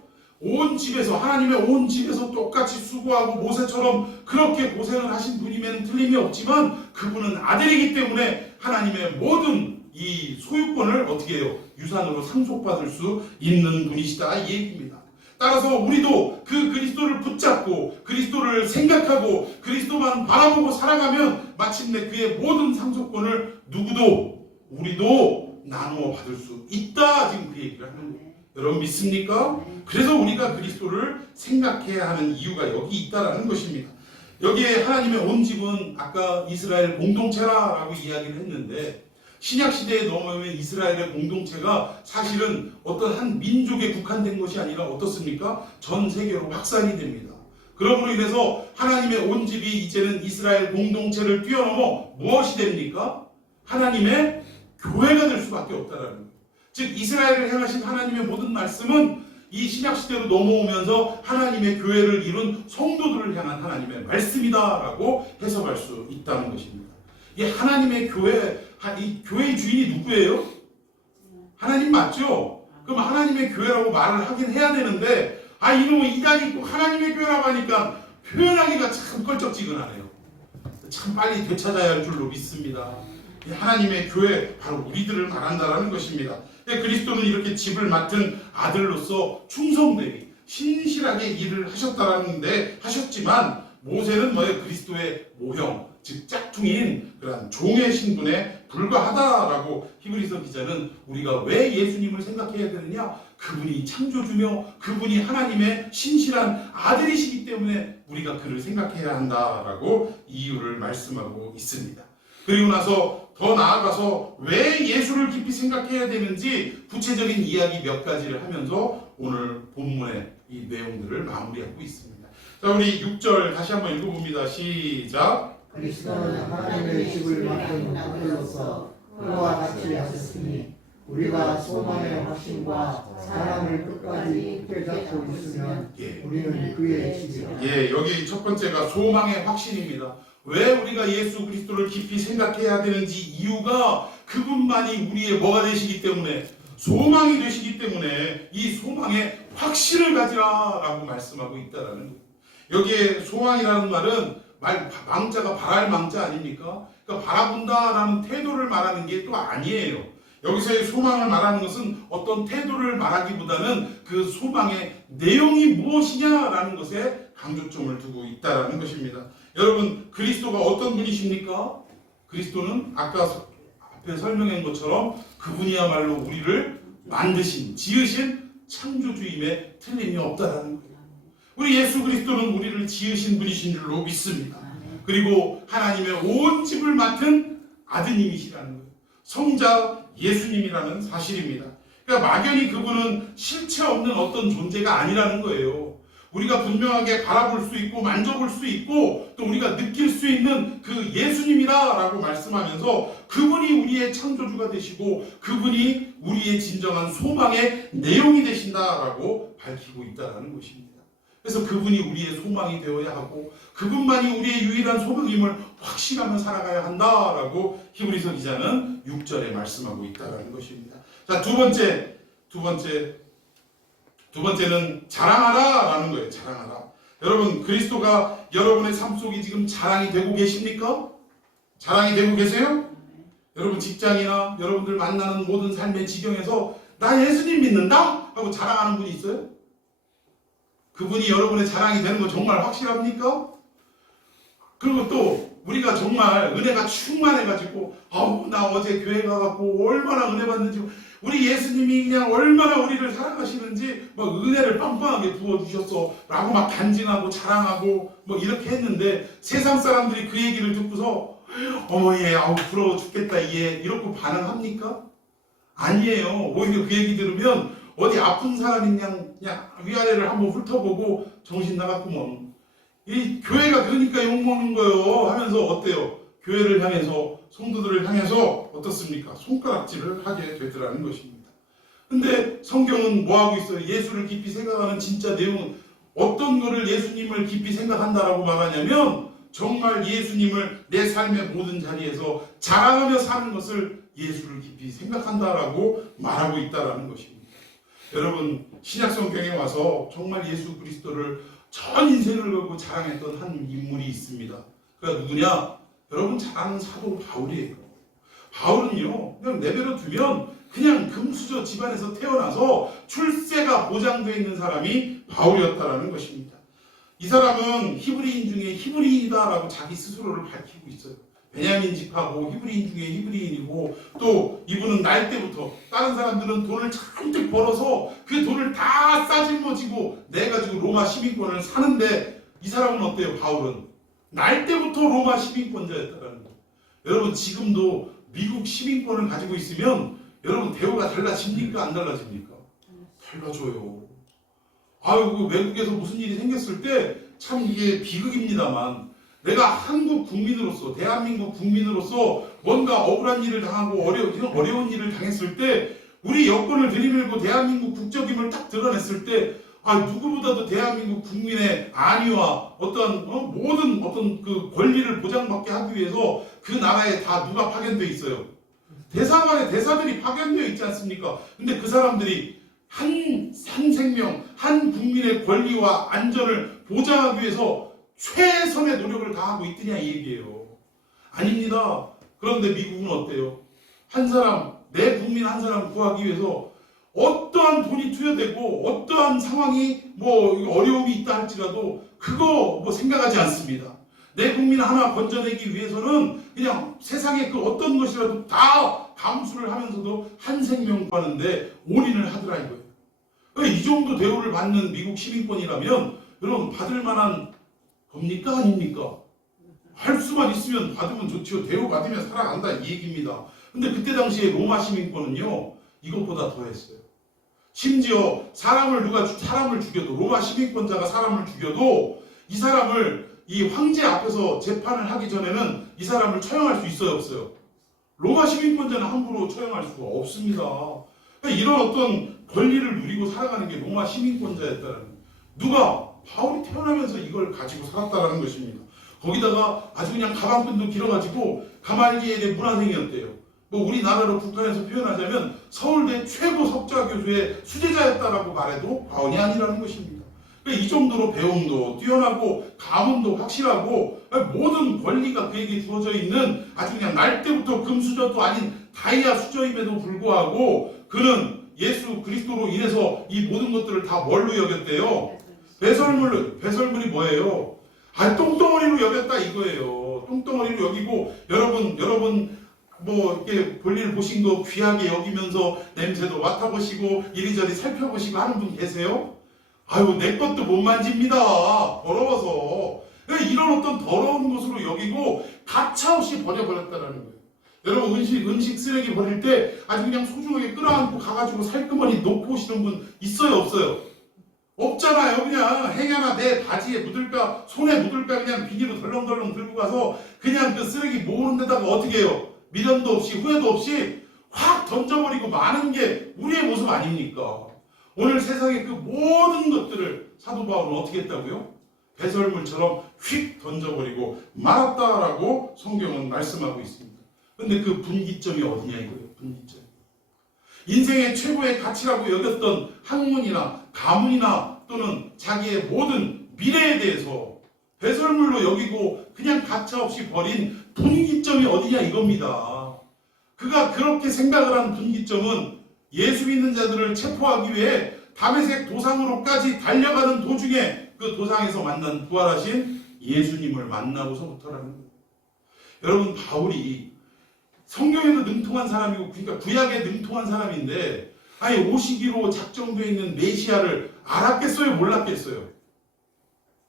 온 집에서, 하나님의 온 집에서 똑같이 수고하고 모세처럼 그렇게 고생을 하신 분이면 틀림이 없지만 그분은 아들이기 때문에 하나님의 모든 이 소유권을 어떻게 해요? 유산으로 상속받을 수 있는 분이시다 이 얘기입니다. 따라서 우리도 그 그리스도를 붙잡고 그리스도를 생각하고 그리스도만 바라보고 살아가면 마침내 그의 모든 상속권을 누구도 우리도 나누어 받을 수 있다. 지금 그 얘기를 하는 거예요. 여러분 믿습니까? 그래서 우리가 그리스도를 생각해야 하는 이유가 여기 있다라는 것입니다. 여기에 하나님의 온 집은 아까 이스라엘 공동체라고 이야기를 했는데 신약시대에 넘어오면 이스라엘의 공동체가 사실은 어떤 한 민족에 국한된 것이 아니라 어떻습니까? 전 세계로 확산이 됩니다. 그러므로 인해서 하나님의 온 집이 이제는 이스라엘 공동체를 뛰어넘어 무엇이 됩니까? 하나님의 교회가 될 수밖에 없다라는 거예요. 즉 이스라엘을 향하신 하나님의 모든 말씀은 이 신약시대로 넘어오면서 하나님의 교회를 이룬 성도들을 향한 하나님의 말씀이다라고 해석할 수 있다는 것입니다. 이 하나님의 교회, 이 교회의 주인이 누구예요? 하나님 맞죠? 그럼 하나님의 교회라고 말을 하긴 해야 되는데 이놈의 이단이 꼭 하나님의 교회라고 하니까 표현하기가 참 껄쩍지근하네요. 참 빨리 되찾아야 할 줄로 믿습니다. 이 하나님의 교회, 바로 우리들을 말한다라는 것입니다. 그리스도는 이렇게 집을 맡은 아들로서 충성되게 신실하게 일을 하셨지만 모세는 뭐예요? 그리스도의 모형, 즉 짝퉁인 그런 종의 신분에 불과하다라고 히브리서 기자는 우리가 왜 예수님을 생각해야 되느냐? 그분이 창조주며 그분이 하나님의 신실한 아들이시기 때문에 우리가 그를 생각해야 한다라고 이유를 말씀하고 있습니다. 그리고 나서 더 나아가서 왜 예수를 깊이 생각해야 되는지 구체적인 이야기 몇 가지를 하면서 오늘 본문의 이 내용들을 마무리하고 있습니다. 자, 우리 6절 다시 한번 읽어봅니다. 시작. 그리스도는 하나님의 집을 맡은 아들로서 그와 같이 하셨으니 우리가 소망의 확신과 사랑을 끝까지 굳게 잡고 있으면 우리는 그의 집이라. 여기 첫 번째가 소망의 확신입니다. 왜 우리가 예수 그리스도를 깊이 생각해야 되는지 이유가 그분만이 우리의 뭐가 되시기 때문에, 소망이 되시기 때문에 이 소망의 확신을 가지라라고 말씀하고 있다라는 거예요. 여기에 소망이라는 말은 망자가 바랄 망자 아닙니까? 그러니까 바라본다라는 태도를 말하는 게 또 아니에요. 여기서의 소망을 말하는 것은 어떤 태도를 말하기보다는 그 소망의 내용이 무엇이냐라는 것에 강조점을 두고 있다라는 것입니다. 여러분, 그리스도가 어떤 분이십니까? 그리스도는 아까 앞에 설명한 것처럼 그분이야말로 우리를 만드신, 지으신 창조주임에 틀림이 없다라는 거예요. 우리 예수 그리스도는 우리를 지으신 분이신 줄로 믿습니다. 그리고 하나님의 온 집을 맡은 아드님이시라는 거예요. 성자 예수님이라는 사실입니다. 그러니까 막연히 그분은 실체 없는 어떤 존재가 아니라는 거예요. 우리가 분명하게 바라볼 수 있고 만져볼 수 있고 또 우리가 느낄 수 있는 그 예수님이다라고 말씀하면서 그분이 우리의 창조주가 되시고 그분이 우리의 진정한 소망의 내용이 되신다라고 밝히고 있다는 것입니다. 그래서 그분이 우리의 소망이 되어야 하고 그분만이 우리의 유일한 소망임을 확신하며 살아가야 한다라고 히브리서 기자는 6절에 말씀하고 있다는 것입니다. 자, 두 번째는 자랑하라라는 거예요. 자랑하라. 여러분, 그리스도가 여러분의 삶 속에 지금 자랑이 되고 계십니까? 자랑이 되고 계세요? 여러분 직장이나 여러분들 만나는 모든 삶의 지경에서 나 예수님 믿는다? 하고 자랑하는 분이 있어요? 그분이 여러분의 자랑이 되는 거 정말 확실합니까? 그리고 또 우리가 정말 은혜가 충만해가지고 나 어제 교회 가갖고 얼마나 은혜 받는지 우리 예수님이 그냥 얼마나 우리를 사랑하시는지 막 은혜를 빵빵하게 부어주셨어 라고 막 간증하고 자랑하고 뭐 이렇게 했는데 세상 사람들이 그 얘기를 듣고서 어머 얘 부러워 죽겠다 얘 이렇게 반응합니까? 아니에요. 오히려 그 얘기 들으면 어디 아픈 사람이 그냥 위아래를 한번 훑어보고 정신 나갔구먼. 이 교회가 그러니까 욕먹는 거예요 하면서 어때요? 교회를 향해서 성도들을 향해서 어떻습니까? 손가락질을 하게 되더라는 것입니다. 근데 성경은 뭐하고 있어요? 예수를 깊이 생각하는 진짜 내용은 어떤 거를 예수님을 깊이 생각한다라고 말하냐면 정말 예수님을 내 삶의 모든 자리에서 자랑하며 사는 것을 예수를 깊이 생각한다라고 말하고 있다라는 것입니다. 여러분 신약 성경에 와서 정말 예수 그리스도를 전 인생을 걸고 자랑했던 한 인물이 있습니다. 그가 누구냐? 여러분 잘 아는 사도 바울이에요. 바울은요 그냥 내버려 두면 그냥 금수저 집안에서 태어나서 출세가 보장되어 있는 사람이 바울이었다라는 것입니다. 이 사람은 히브리인 중에 히브리인이다라고 자기 스스로를 밝히고 있어요. 베냐민 집하고 히브리인 중에 히브리인이고 또 이분은 날 때부터 다른 사람들은 돈을 잔뜩 벌어서 그 돈을 다 싸질머지고 내가지고 로마 시민권을 사는데 이 사람은 어때요? 바울은 날 때부터 로마 시민권자였다는 거예요. 여러분 지금도 미국 시민권을 가지고 있으면 여러분 대우가 달라집니까? 안 달라집니까? 달라져요. 아이고 외국에서 무슨 일이 생겼을 때 참 이게 비극입니다만 내가 한국 국민으로서 대한민국 국민으로서 뭔가 억울한 일을 당하고 어려운 일을 당했을 때 우리 여권을 들이밀고 대한민국 국적임을 딱 드러냈을 때 누구보다도 대한민국 국민의 안위와 어떤 모든 어떤 그 권리를 보장받게 하기 위해서 그 나라에 다 누가 파견되어 있어요. 대사관에 대사들이 파견되어 있지 않습니까? 근데 그 사람들이 한 생명, 한 국민의 권리와 안전을 보장하기 위해서 최선의 노력을 다하고 있더냐 이 얘기예요. 아닙니다. 그런데 미국은 어때요? 한 사람, 내 국민 한 사람 구하기 위해서 어떠한 돈이 투여되고 어떠한 상황이 어려움이 있다 할지라도 그거 생각하지 않습니다. 내 국민 하나 건져내기 위해서는 그냥 세상의 그 어떤 것이라도 다 감수를 하면서도 한 생명 구하는데 올인을 하더라 이거예요. 이 정도 대우를 받는 미국 시민권이라면 여러분 받을 만한 겁니까? 아닙니까? 할 수만 있으면 받으면 좋지요. 대우 받으면 살아간다 이 얘기입니다. 근데 그때 당시에 로마 시민권은요 이것보다 더했어요. 심지어 사람을 죽여도 로마 시민권자가 사람을 죽여도 이 사람을 이 황제 앞에서 재판을 하기 전에는 이 사람을 처형할 수 있어요 없어요? 로마 시민권자는 함부로 처형할 수가 없습니다. 그러니까 이런 어떤 권리를 누리고 살아가는 게 로마 시민권자였다는 누가? 바울이 태어나면서 이걸 가지고 살았다는 것입니다. 거기다가 아주 그냥 가방끈도 길어가지고 가말리엘의 문화생이었대요. 우리나라로 북한에서 표현하자면 서울대 최고 석좌 교수의 수제자였다라고 말해도 과언이 아니라는 것입니다. 이 정도로 배움도 뛰어나고 가문도 확실하고 모든 권리가 그에게 주어져 있는 아주 그냥 날 때부터 금수저도 아닌 다이아 수저임에도 불구하고 그는 예수 그리스도로 인해서 이 모든 것들을 다 뭘로 여겼대요? 배설물이 뭐예요? 똥덩어리로 여겼다 이거예요. 똥덩어리로 여기고 여러분 이렇게 볼일 보신 거 귀하게 여기면서 냄새도 맡아보시고 이리저리 살펴보시고 하는 분 계세요? 내 것도 못 만집니다. 더러워서. 이런 어떤 더러운 것으로 여기고 가차없이 버려버렸다라는 거예요. 여러분 음식 쓰레기 버릴 때 아주 그냥 소중하게 끌어안고 가가지고 살그머니 놓고 오시는 분 있어요 없어요? 없잖아요. 그냥 행여나 내 바지에 묻을까 손에 묻을까 그냥 비닐로 덜렁덜렁 들고 가서 그냥 그 쓰레기 모으는 데다가 어떻게 해요? 미련도 없이 후회도 없이 확 던져버리고 마는 게 우리의 모습 아닙니까? 오늘 세상의 그 모든 것들을 사도 바울은 어떻게 했다고요? 배설물처럼 휙 던져버리고 말았다라고 성경은 말씀하고 있습니다. 근데 그 분기점이 어디냐 이거예요. 분기점. 인생의 최고의 가치라고 여겼던 학문이나 가문이나 또는 자기의 모든 미래에 대해서 배설물로 여기고 그냥 가차없이 버린 분기점이 어디냐 이겁니다. 그가 그렇게 생각을 한 분기점은 예수 믿는 자들을 체포하기 위해 다메섹 도상으로까지 달려가는 도중에 그 도상에서 만난 부활하신 예수님을 만나고서부터라는 거예요. 여러분 바울이 성경에도 능통한 사람이고 그러니까 구약에 능통한 사람인데 아예 오시기로 작정되어 있는 메시아를 알았겠어요? 몰랐겠어요?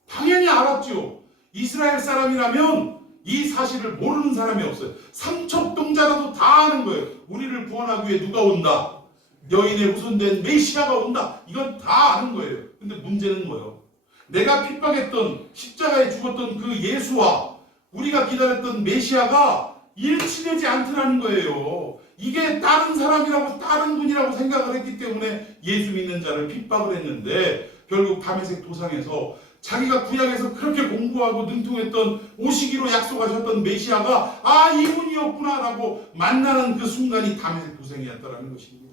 당연히 알았죠. 이스라엘 사람이라면 이 사실을 모르는 사람이 없어요. 삼척동자라도 다 아는 거예요. 우리를 구원하기 위해 누가 온다? 여인의 후손된 메시아가 온다. 이건 다 아는 거예요. 근데 문제는 뭐예요? 내가 핍박했던 십자가에 죽었던 그 예수와 우리가 기다렸던 메시아가 일치되지 않더라는 거예요. 이게 다른 사람이라고 다른 분이라고 생각을 했기 때문에 예수 믿는 자를 핍박을 했는데 결국 다메섹 도상에서 자기가 구약에서 그렇게 공부하고 능통했던 오시기로 약속하셨던 메시아가 아 이분이었구나 라고 만나는 그 순간이 다메섹 도상이었다는 것입니다.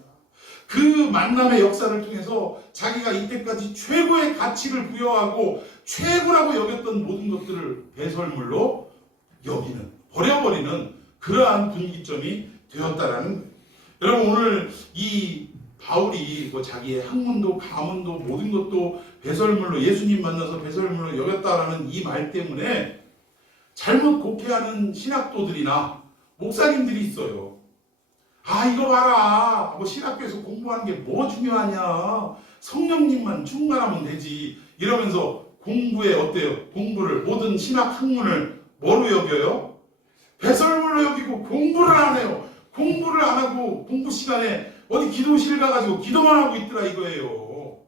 그 만남의 역사를 통해서 자기가 이때까지 최고의 가치를 부여하고 최고라고 여겼던 모든 것들을 배설물로 여기는 버려버리는 그러한 분기점이 되었다라는 거예요. 여러분 오늘 이 바울이 뭐 자기의 학문도 가문도 모든 것도 배설물로 예수님 만나서 배설물로 여겼다라는 이 말 때문에 잘못 곡해하는 신학도들이나 목사님들이 있어요. 아 이거 봐라 뭐 신학교에서 공부하는 게 뭐 중요하냐 성령님만 충만하면 되지 이러면서 공부에 어때요? 공부를 모든 신학 학문을 뭐로 여겨요? 배설물로 여기고 공부를 안 해요. 공부를 안 하고 공부 시간에 어디 기도실 가가지고 기도만 하고 있더라 이거예요.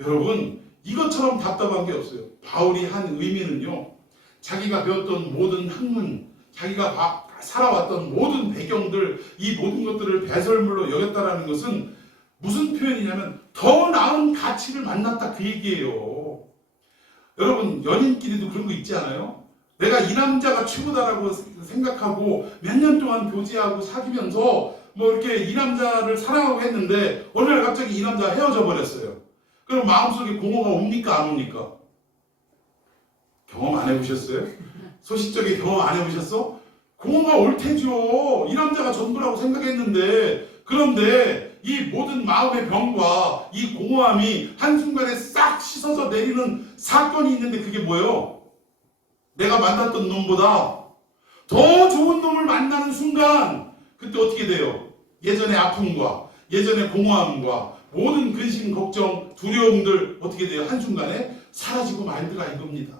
여러분 이것처럼 답답한 게 없어요. 바울이 한 의미는요. 자기가 배웠던 모든 학문, 자기가 살아왔던 모든 배경들, 이 모든 것들을 배설물로 여겼다라는 것은 무슨 표현이냐면 더 나은 가치를 만났다 그 얘기예요. 여러분 연인끼리도 그런 거 있지 않아요? 내가 이 남자가 최고다라고 생각하고 몇 년 동안 교제하고 사귀면서 뭐 이렇게 이 남자를 사랑하고 했는데 어느 날 갑자기 이 남자가 헤어져 버렸어요. 그럼 마음속에 공허가 옵니까 안 옵니까? 경험 안 해보셨어요? 소식적인 경험 안 해보셨어? 공허가 올 테죠. 이 남자가 전부라고 생각했는데 그런데 이 모든 마음의 병과 이 공허함이 한순간에 싹 씻어서 내리는 사건이 있는데 그게 뭐예요? 내가 만났던 놈보다 더 좋은 놈을 만나는 순간 그때 어떻게 돼요? 예전의 아픔과 예전의 공허함과 모든 근심, 걱정, 두려움들 어떻게 돼요? 한순간에 사라지고 말더라 이겁니다.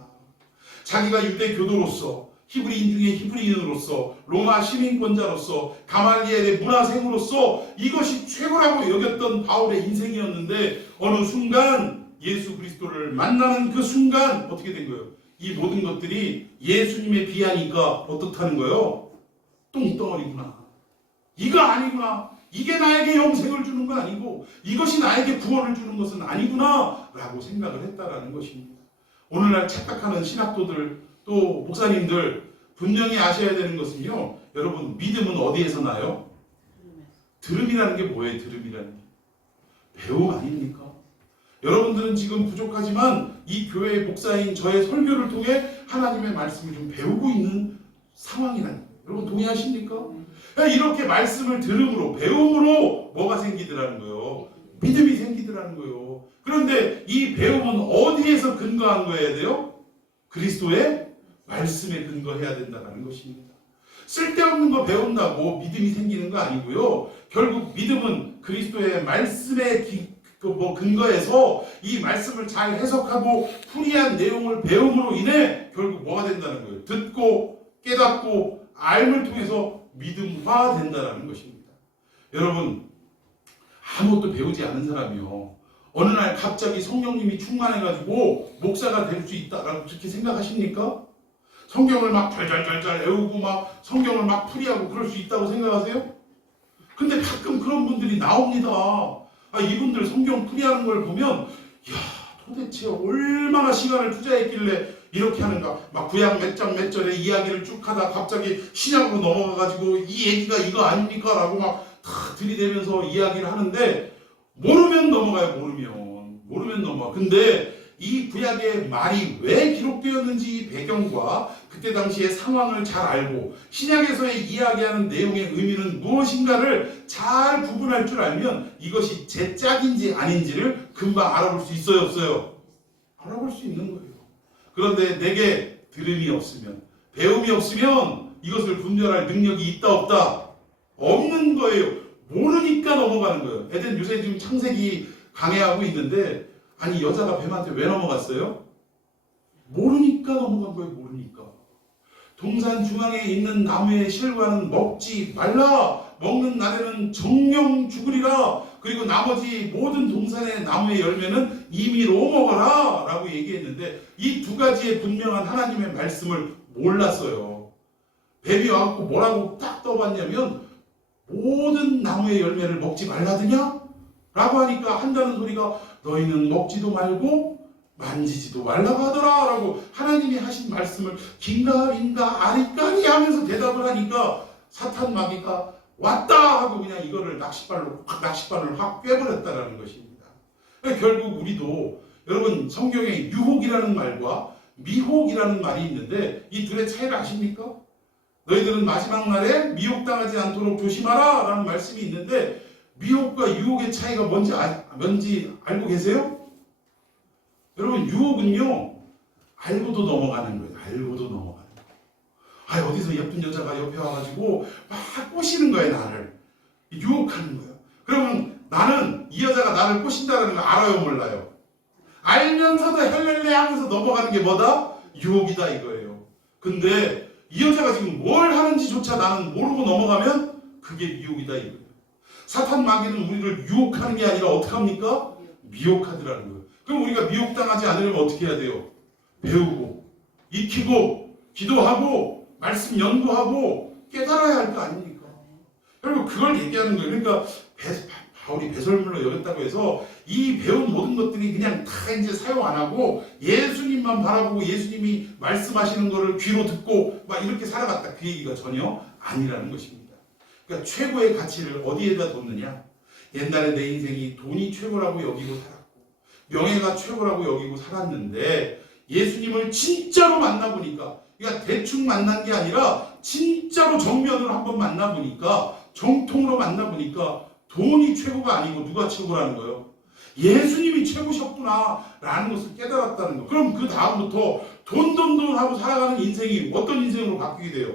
자기가 유대 교도로서 히브리인 중에 히브리인으로서 로마 시민권자로서 가말리엘의 문화생으로서 이것이 최고라고 여겼던 바울의 인생이었는데 어느 순간 예수 그리스도를 만나는 그 순간 어떻게 된 거예요? 이 모든 것들이 예수님에 비하니까 어떻다는 거예요? 똥덩어리구나. 이거 아니구나. 이게 나에게 영생을 주는 거 아니고 이것이 나에게 구원을 주는 것은 아니구나 라고 생각을 했다라는 것입니다. 오늘날 착각하는 신학도들 또 목사님들 분명히 아셔야 되는 것은요. 여러분 믿음은 어디에서 나요? 들음이라는 게 뭐예요? 들음이라는 게 배움 아닙니까? 여러분들은 지금 부족하지만 이 교회의 목사인 저의 설교를 통해 하나님의 말씀을 좀 배우고 있는 상황이라는 거예요. 여러분 동의하십니까? 이렇게 말씀을 들음으로 배움으로 뭐가 생기더라는 거예요? 믿음이 생기더라는 거예요. 그런데 이 배움은 어디에서 근거한 거여야 돼요? 그리스도의 말씀에 근거해야 된다는 것입니다. 쓸데없는 거 배운다고 믿음이 생기는 거 아니고요. 결국 믿음은 그리스도의 말씀에 근거해서 이 말씀을 잘 해석하고 풀이한 내용을 배움으로 인해 결국 뭐가 된다는 거예요? 듣고 깨닫고 알을 통해서 믿음화 된다는 것입니다. 여러분, 아무것도 배우지 않은 사람이요, 어느 날 갑자기 성령님이 충만해가지고 목사가 될 수 있다라고 그렇게 생각하십니까? 성경을 막 잘잘잘잘 외우고 막 성경을 막 풀이하고 그럴 수 있다고 생각하세요? 근데 가끔 그런 분들이 나옵니다. 이분들 성경 풀이하는 걸 보면, 도대체 얼마나 시간을 투자했길래 이렇게 하는가? 막 구약 몇 장 몇 절의 이야기를 쭉 하다 갑자기 신약으로 넘어가가지고 이 얘기가 이거 아닙니까? 라고 막 다 들이대면서 이야기를 하는데, 모르면 넘어가요. 모르면 넘어가. 근데 이 구약의 말이 왜 기록되었는지 배경과 그때 당시의 상황을 잘 알고 신약에서의 이야기하는 내용의 의미는 무엇인가를 잘 구분할 줄 알면 이것이 제 짝인지 아닌지를 금방 알아볼 수 있어요, 없어요? 알아볼 수 있는 거예요. 그런데 내게 들음이 없으면, 배움이 없으면 이것을 분별할 능력이 있다 없다? 없는 거예요. 모르니까 넘어가는 거예요. 에덴 요새 지금 창세기 강해하고 있는데, 아니 여자가 뱀한테 왜 넘어갔어요? 모르니까 넘어간 거예요. 모르니까. 동산 중앙에 있는 나무의 실과는 먹지 말라. 먹는 날에는 정령 죽으리라. 그리고 나머지 모든 동산의 나무의 열매는 임의로 먹어라 라고 얘기했는데, 이 두 가지의 분명한 하나님의 말씀을 몰랐어요. 뱀이 와갖고 뭐라고 딱 떠봤냐면, 모든 나무의 열매를 먹지 말라더냐? 라고 하니까 한다는 소리가, 너희는 먹지도 말고 만지지도 말라고 하더라 라고 하나님이 하신 말씀을 긴가 민가 아리까리 하면서 대답을 하니까 사탄 마귀가 왔다 하고 그냥 이거를 낚싯발을 확 꿰버렸다라는 것입니다. 결국 우리도, 여러분, 성경에 유혹이라는 말과 미혹이라는 말이 있는데 이 둘의 차이를 아십니까? 너희들은 마지막 날에 미혹당하지 않도록 조심하라 라는 말씀이 있는데, 미혹과 유혹의 차이가 뭔지 알고 계세요? 여러분, 유혹은요, 알고도 넘어가는 거예요. 알고도 넘어가는 거예요. 어디서 예쁜 여자가 옆에 와가지고 막 꼬시는 거예요, 나를. 유혹하는 거예요. 그러면 나는 이 여자가 나를 꼬신다는 걸 알아요, 몰라요? 알면서도 헬렐레 하면서 넘어가는 게 뭐다? 유혹이다 이거예요. 근데 이 여자가 지금 뭘 하는지조차 나는 모르고 넘어가면 그게 미혹이다 이거예요. 사탄 마귀는 우리를 유혹하는 게 아니라 어떻게 합니까? 미혹하더라는 거예요. 그럼 우리가 미혹당하지 않으려면 어떻게 해야 돼요? 배우고, 익히고, 기도하고, 말씀 연구하고, 깨달아야 할 거 아닙니까? 여러분, 그걸 얘기하는 거예요. 그러니까 바울이 배설물로 여겼다고 해서 이 배운 모든 것들이 그냥 다 이제 사용 안 하고 예수님만 바라보고 예수님이 말씀하시는 거를 귀로 듣고 막 이렇게 살아갔다, 그 얘기가 전혀 아니라는 것입니다. 그러니까 최고의 가치를 어디에다 뒀느냐? 옛날에 내 인생이 돈이 최고라고 여기고 살았고 명예가 최고라고 여기고 살았는데, 예수님을 진짜로 만나보니까, 그러니까 대충 만난 게 아니라 진짜로 정면으로 한번 만나보니까, 정통으로 만나보니까 돈이 최고가 아니고 누가 최고라는 거예요? 예수님이 최고셨구나 라는 것을 깨달았다는 거. 그럼 그 다음부터 돈 하고 살아가는 인생이 어떤 인생으로 바뀌게 돼요?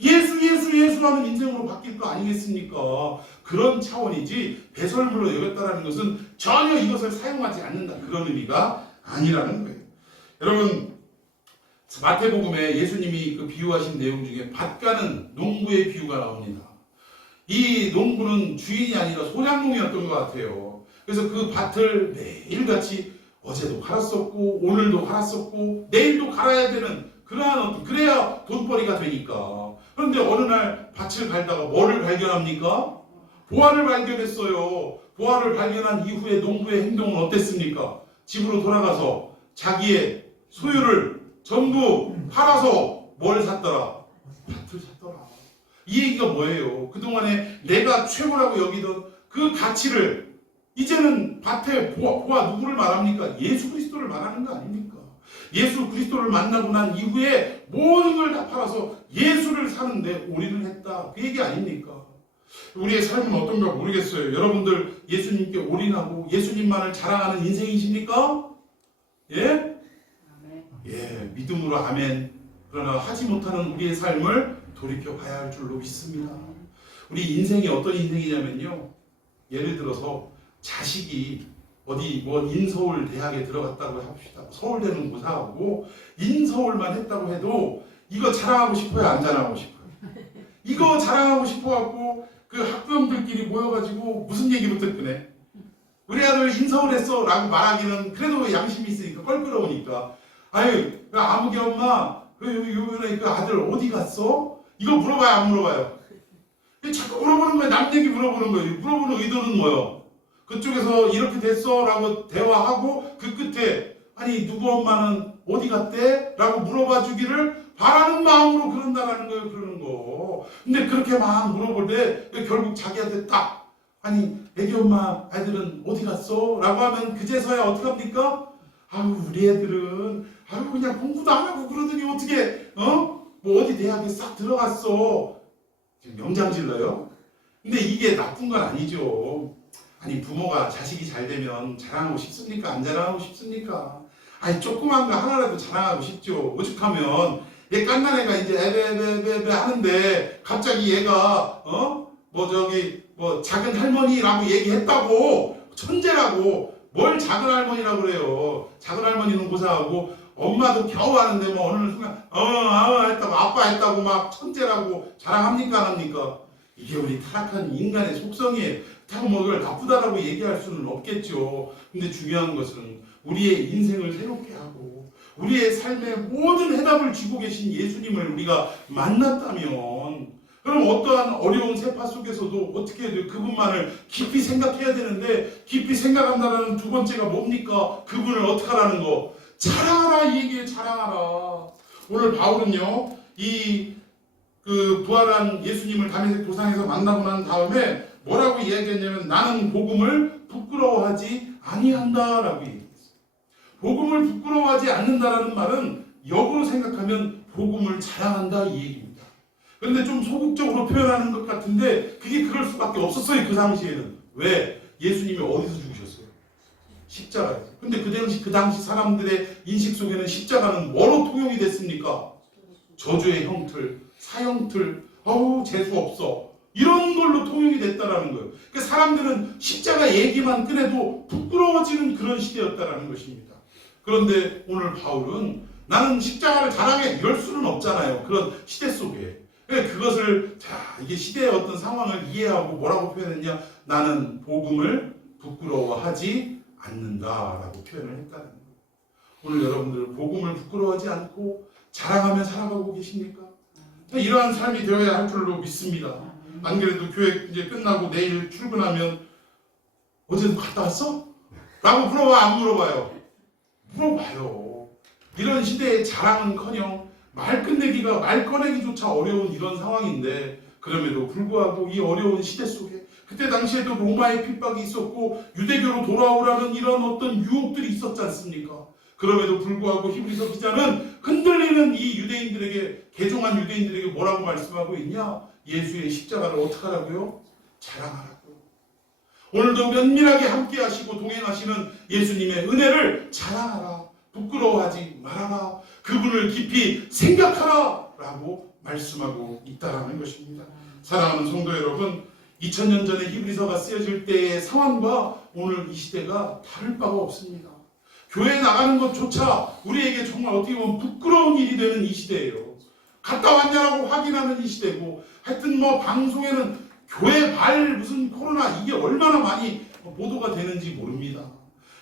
예수라는 인생으로 바뀔 거 아니겠습니까? 그런 차원이지 배설물로 여겼다라는 것은 전혀 이것을 사용하지 않는다, 그런 의미가 아니라는 거예요. 여러분, 마태복음에 예수님이 그 비유하신 내용 중에 밭 가는 농부의 비유가 나옵니다. 이 농부는 주인이 아니라 소작농이었던 것 같아요. 그래서 그 밭을 매일같이 어제도 갈았었고 오늘도 갈았었고 내일도 갈아야 되는 그러한, 그래야 돈벌이가 되니까. 그런데 어느 날 밭을 갈다가 뭐를 발견합니까? 보화를 발견했어요. 보화를 발견한 이후에 농부의 행동은 어땠습니까? 집으로 돌아가서 자기의 소유를 전부 팔아서 뭘 샀더라? 밭을 샀더라. 이 얘기가 뭐예요? 그동안에 내가 최고라고 여기던 그 가치를 이제는 밭에 보아 누구를 말합니까? 예수 그리스도를 말하는 거 아닙니까? 예수 그리스도를 만나고 난 이후에 모든 걸 다 팔아서 예수를 사는데 올인을 했다, 그 얘기 아닙니까? 우리의 삶은 어떤가 모르겠어요. 여러분들 예수님께 올인하고 예수님만을 자랑하는 인생이십니까? 예? 예, 믿음으로 아멘. 그러나 하지 못하는 우리의 삶을 돌이켜 봐야 할 줄로 믿습니다. 우리 인생이 어떤 인생이냐면요, 예를 들어서 자식이 어디 뭐 인서울 대학에 들어갔다고 합시다. 서울대는 무사하고 인서울만 했다고 해도 이거 자랑하고 싶어요, 안 자랑하고 싶어요? 이거 자랑하고 싶어갖고 그 학부형들끼리 모여가지고 무슨 얘기부터 꺼내? 우리 아들 인서울 했어 라고 말하기는 그래도 양심이 있으니까 껄끄러우니까 아유 아무개 엄마 그 아들 어디 갔어? 이거 물어봐요 안 물어봐요? 자꾸 물어보는 거예요. 남 얘기 물어보는 거예요. 물어보는 의도는 뭐예요? 그쪽에서 이렇게 됐어 라고 대화하고 그 끝에 아니 누구 엄마는 어디 갔대? 라고 물어봐 주기를 바라는 마음으로 그런다라는 거예요. 그러는 거. 근데 그렇게 막 물어볼 때 결국 자기한테 딱 아니 애기 엄마 아이들은 어디 갔어? 라고 하면 그제서야 어떻게 합니까? 아유 우리 애들은 아유 그냥 공부도 안 하고 그러더니 어떻게 뭐 어디 대학에 싹 들어갔어. 지금 명장질러요? 근데 이게 나쁜 건 아니죠. 아니 부모가 자식이 잘 되면 자랑하고 싶습니까? 안 자랑하고 싶습니까? 아니 조그만 거 하나라도 자랑하고 싶죠. 오죽하면 얘 깐난 애가 이제 에베 하는데 갑자기 얘가 뭐 작은 할머니라고 얘기했다고 천재라고 뭘 작은 할머니라고 그래요. 작은 할머니는 고사하고 엄마도 겨우 하는데 뭐 어느 순간 했다고 아빠 했다고 막 천재라고 자랑합니까 안 합니까? 이게 우리 타락한 인간의 속성이에요. 그렇다고 뭐 그걸 나쁘다라고 얘기할 수는 없겠죠. 근데 중요한 것은 우리의 인생을 새롭게 하고 우리의 삶의 모든 해답을 쥐고 계신 예수님을 우리가 만났다면 그럼 어떠한 어려운 세파 속에서도 어떻게 해야 돼요? 그분만을 깊이 생각해야 되는데 깊이 생각한다는 두 번째가 뭡니까? 그분을 어떻게 하라는 거? 자랑하라 이 얘기에 자랑하라. 오늘 바울은요 그 부활한 예수님을 다메섹 도상에서 만나고 난 다음에 뭐라고 이야기했냐면 나는 복음을 부끄러워하지 아니한다라고 얘기했어요. 복음을 부끄러워하지 않는다라는 말은 역으로 생각하면 복음을 자랑한다 이 얘기입니다. 그런데 좀 소극적으로 표현하는 것 같은데 그게 그럴 수밖에 없었어요. 그 당시에는. 왜? 예수님이 어디서 죽으셨어요? 십자가에서. 근데 그 당시 사람들의 인식 속에는 십자가는 뭐로 통용이 됐습니까? 저주의 형틀, 사형틀, 재수 없어. 이런 걸로 통용이 됐다라는 거예요. 그러니까 사람들은 십자가 얘기만 꺼내도 부끄러워지는 그런 시대였다라는 것입니다. 그런데 오늘 바울은 나는 십자가를 자랑해 이럴 수는 없잖아요. 그런 시대 속에. 그것을 이게 시대의 어떤 상황을 이해하고 뭐라고 표현했냐? 나는 복음을 부끄러워하지 않는다라고 표현을 했다는 거예요. 오늘 여러분들 복음을 부끄러워하지 않고 자랑하며 살아가고 계십니까? 이러한 삶이 되어야 할 줄로 믿습니다. 안 그래도 교회 이제 끝나고 내일 출근하면 어제도 갔다 왔어? 라고 물어봐요? 안 물어봐요? 물어봐요. 이런 시대에 자랑은커녕 말 꺼내기조차 어려운 이런 상황인데 그럼에도 불구하고 이 어려운 시대 속에 그때 당시에도 로마의 핍박이 있었고 유대교로 돌아오라는 이런 어떤 유혹들이 있었지 않습니까? 그럼에도 불구하고 히브리서 기자는 흔들리는 이 유대인들에게 개종한 유대인들에게 뭐라고 말씀하고 있냐? 예수의 십자가를 어떻게 하라고요? 자랑하라고. 오늘도 면밀하게 함께 하시고 동행하시는 예수님의 은혜를 자랑하라. 부끄러워하지 말아라. 그분을 깊이 생각하라 라고 말씀하고 있다는 것입니다. 사랑하는 성도 여러분, 2000년 전에 히브리서가 쓰여질 때의 상황과 오늘 이 시대가 다를 바가 없습니다. 교회에 나가는 것조차 우리에게 정말 어떻게 보면 부끄러운 일이 되는 이 시대예요. 갔다 왔냐라고 확인하는 이 시대고 하여튼 뭐 방송에는 교회 무슨 코로나 이게 얼마나 많이 보도가 되는지 모릅니다.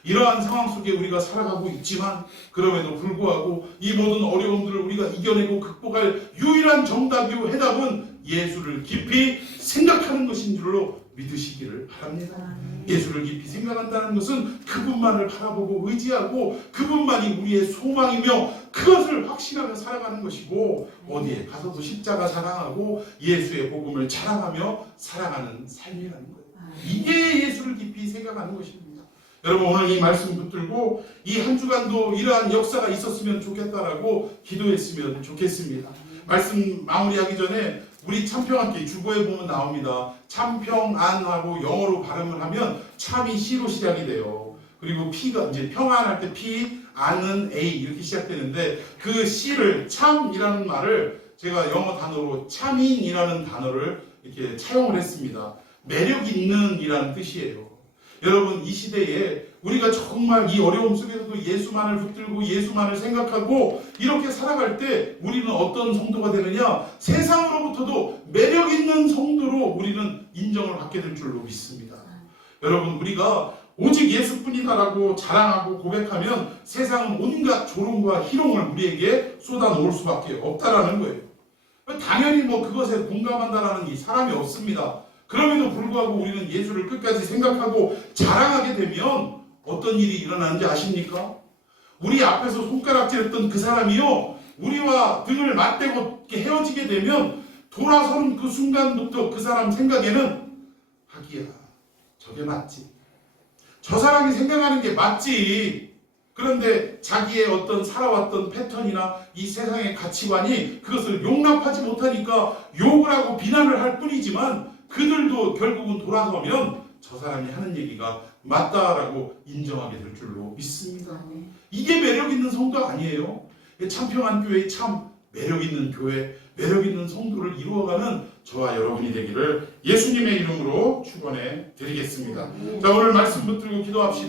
이러한 상황 속에 우리가 살아가고 있지만 그럼에도 불구하고 이 모든 어려움들을 우리가 이겨내고 극복할 유일한 정답이요 해답은 예수를 깊이 생각하는 것인 줄로 믿으시기를 바랍니다. 예수를 깊이 생각한다는 것은 그분만을 바라보고 의지하고 그분만이 우리의 소망이며 그것을 확신하며 살아가는 것이고 어디에 가서도 십자가 자랑하고 예수의 복음을 자랑하며 살아가는 삶이라는 거예요. 이게 예수를 깊이 생각하는 것입니다. 여러분 오늘 이 말씀 붙들고 이 한 주간도 이러한 역사가 있었으면 좋겠다라고 기도했으면 좋겠습니다. 말씀 마무리하기 전에 우리 참평학기 주보에 보면 나옵니다. 참평안하고 영어로 발음을 하면 참이 C로 시작이 돼요. 그리고 P가 이제 평안할 때 P, 안은 A 이렇게 시작되는데 그 C를 참이라는 말을 제가 영어 단어로 참인이라는 단어를 이렇게 차용을 했습니다. 매력 있는 이라는 뜻이에요. 여러분, 이 시대에 우리가 정말 이 어려움 속에서도 예수만을 붙들고 예수만을 생각하고 이렇게 살아갈 때 우리는 어떤 성도가 되느냐? 세상으로부터도 매력 있는 성도로 우리는 인정을 받게 될 줄로 믿습니다. 여러분, 우리가 오직 예수뿐이다라고 자랑하고 고백하면 세상은 온갖 조롱과 희롱을 우리에게 쏟아놓을 수밖에 없다라는 거예요. 당연히 그것에 공감한다라는 이 사람이 없습니다. 그럼에도 불구하고 우리는 예수를 끝까지 생각하고 자랑하게 되면 어떤 일이 일어나는지 아십니까? 우리 앞에서 손가락질했던 그 사람이요, 우리와 등을 맞대고 헤어지게 되면 돌아서는 그 순간부터 그 사람 생각에는 하기야, 저게 맞지. 저 사람이 생각하는 게 맞지. 그런데 자기의 어떤 살아왔던 패턴이나 이 세상의 가치관이 그것을 용납하지 못하니까 욕을 하고 비난을 할 뿐이지만 그들도 결국은 돌아서면 저 사람이 하는 얘기가 맞다라고 인정하게 될 줄로 믿습니다. 이게 매력 있는 성도 아니에요? 참평한 교회의 참 매력 있는 교회, 매력 있는 성도를 이루어가는 저와 여러분이 되기를 예수님의 이름으로 축원해 드리겠습니다. 자, 오늘 말씀 붙들고 기도합시다.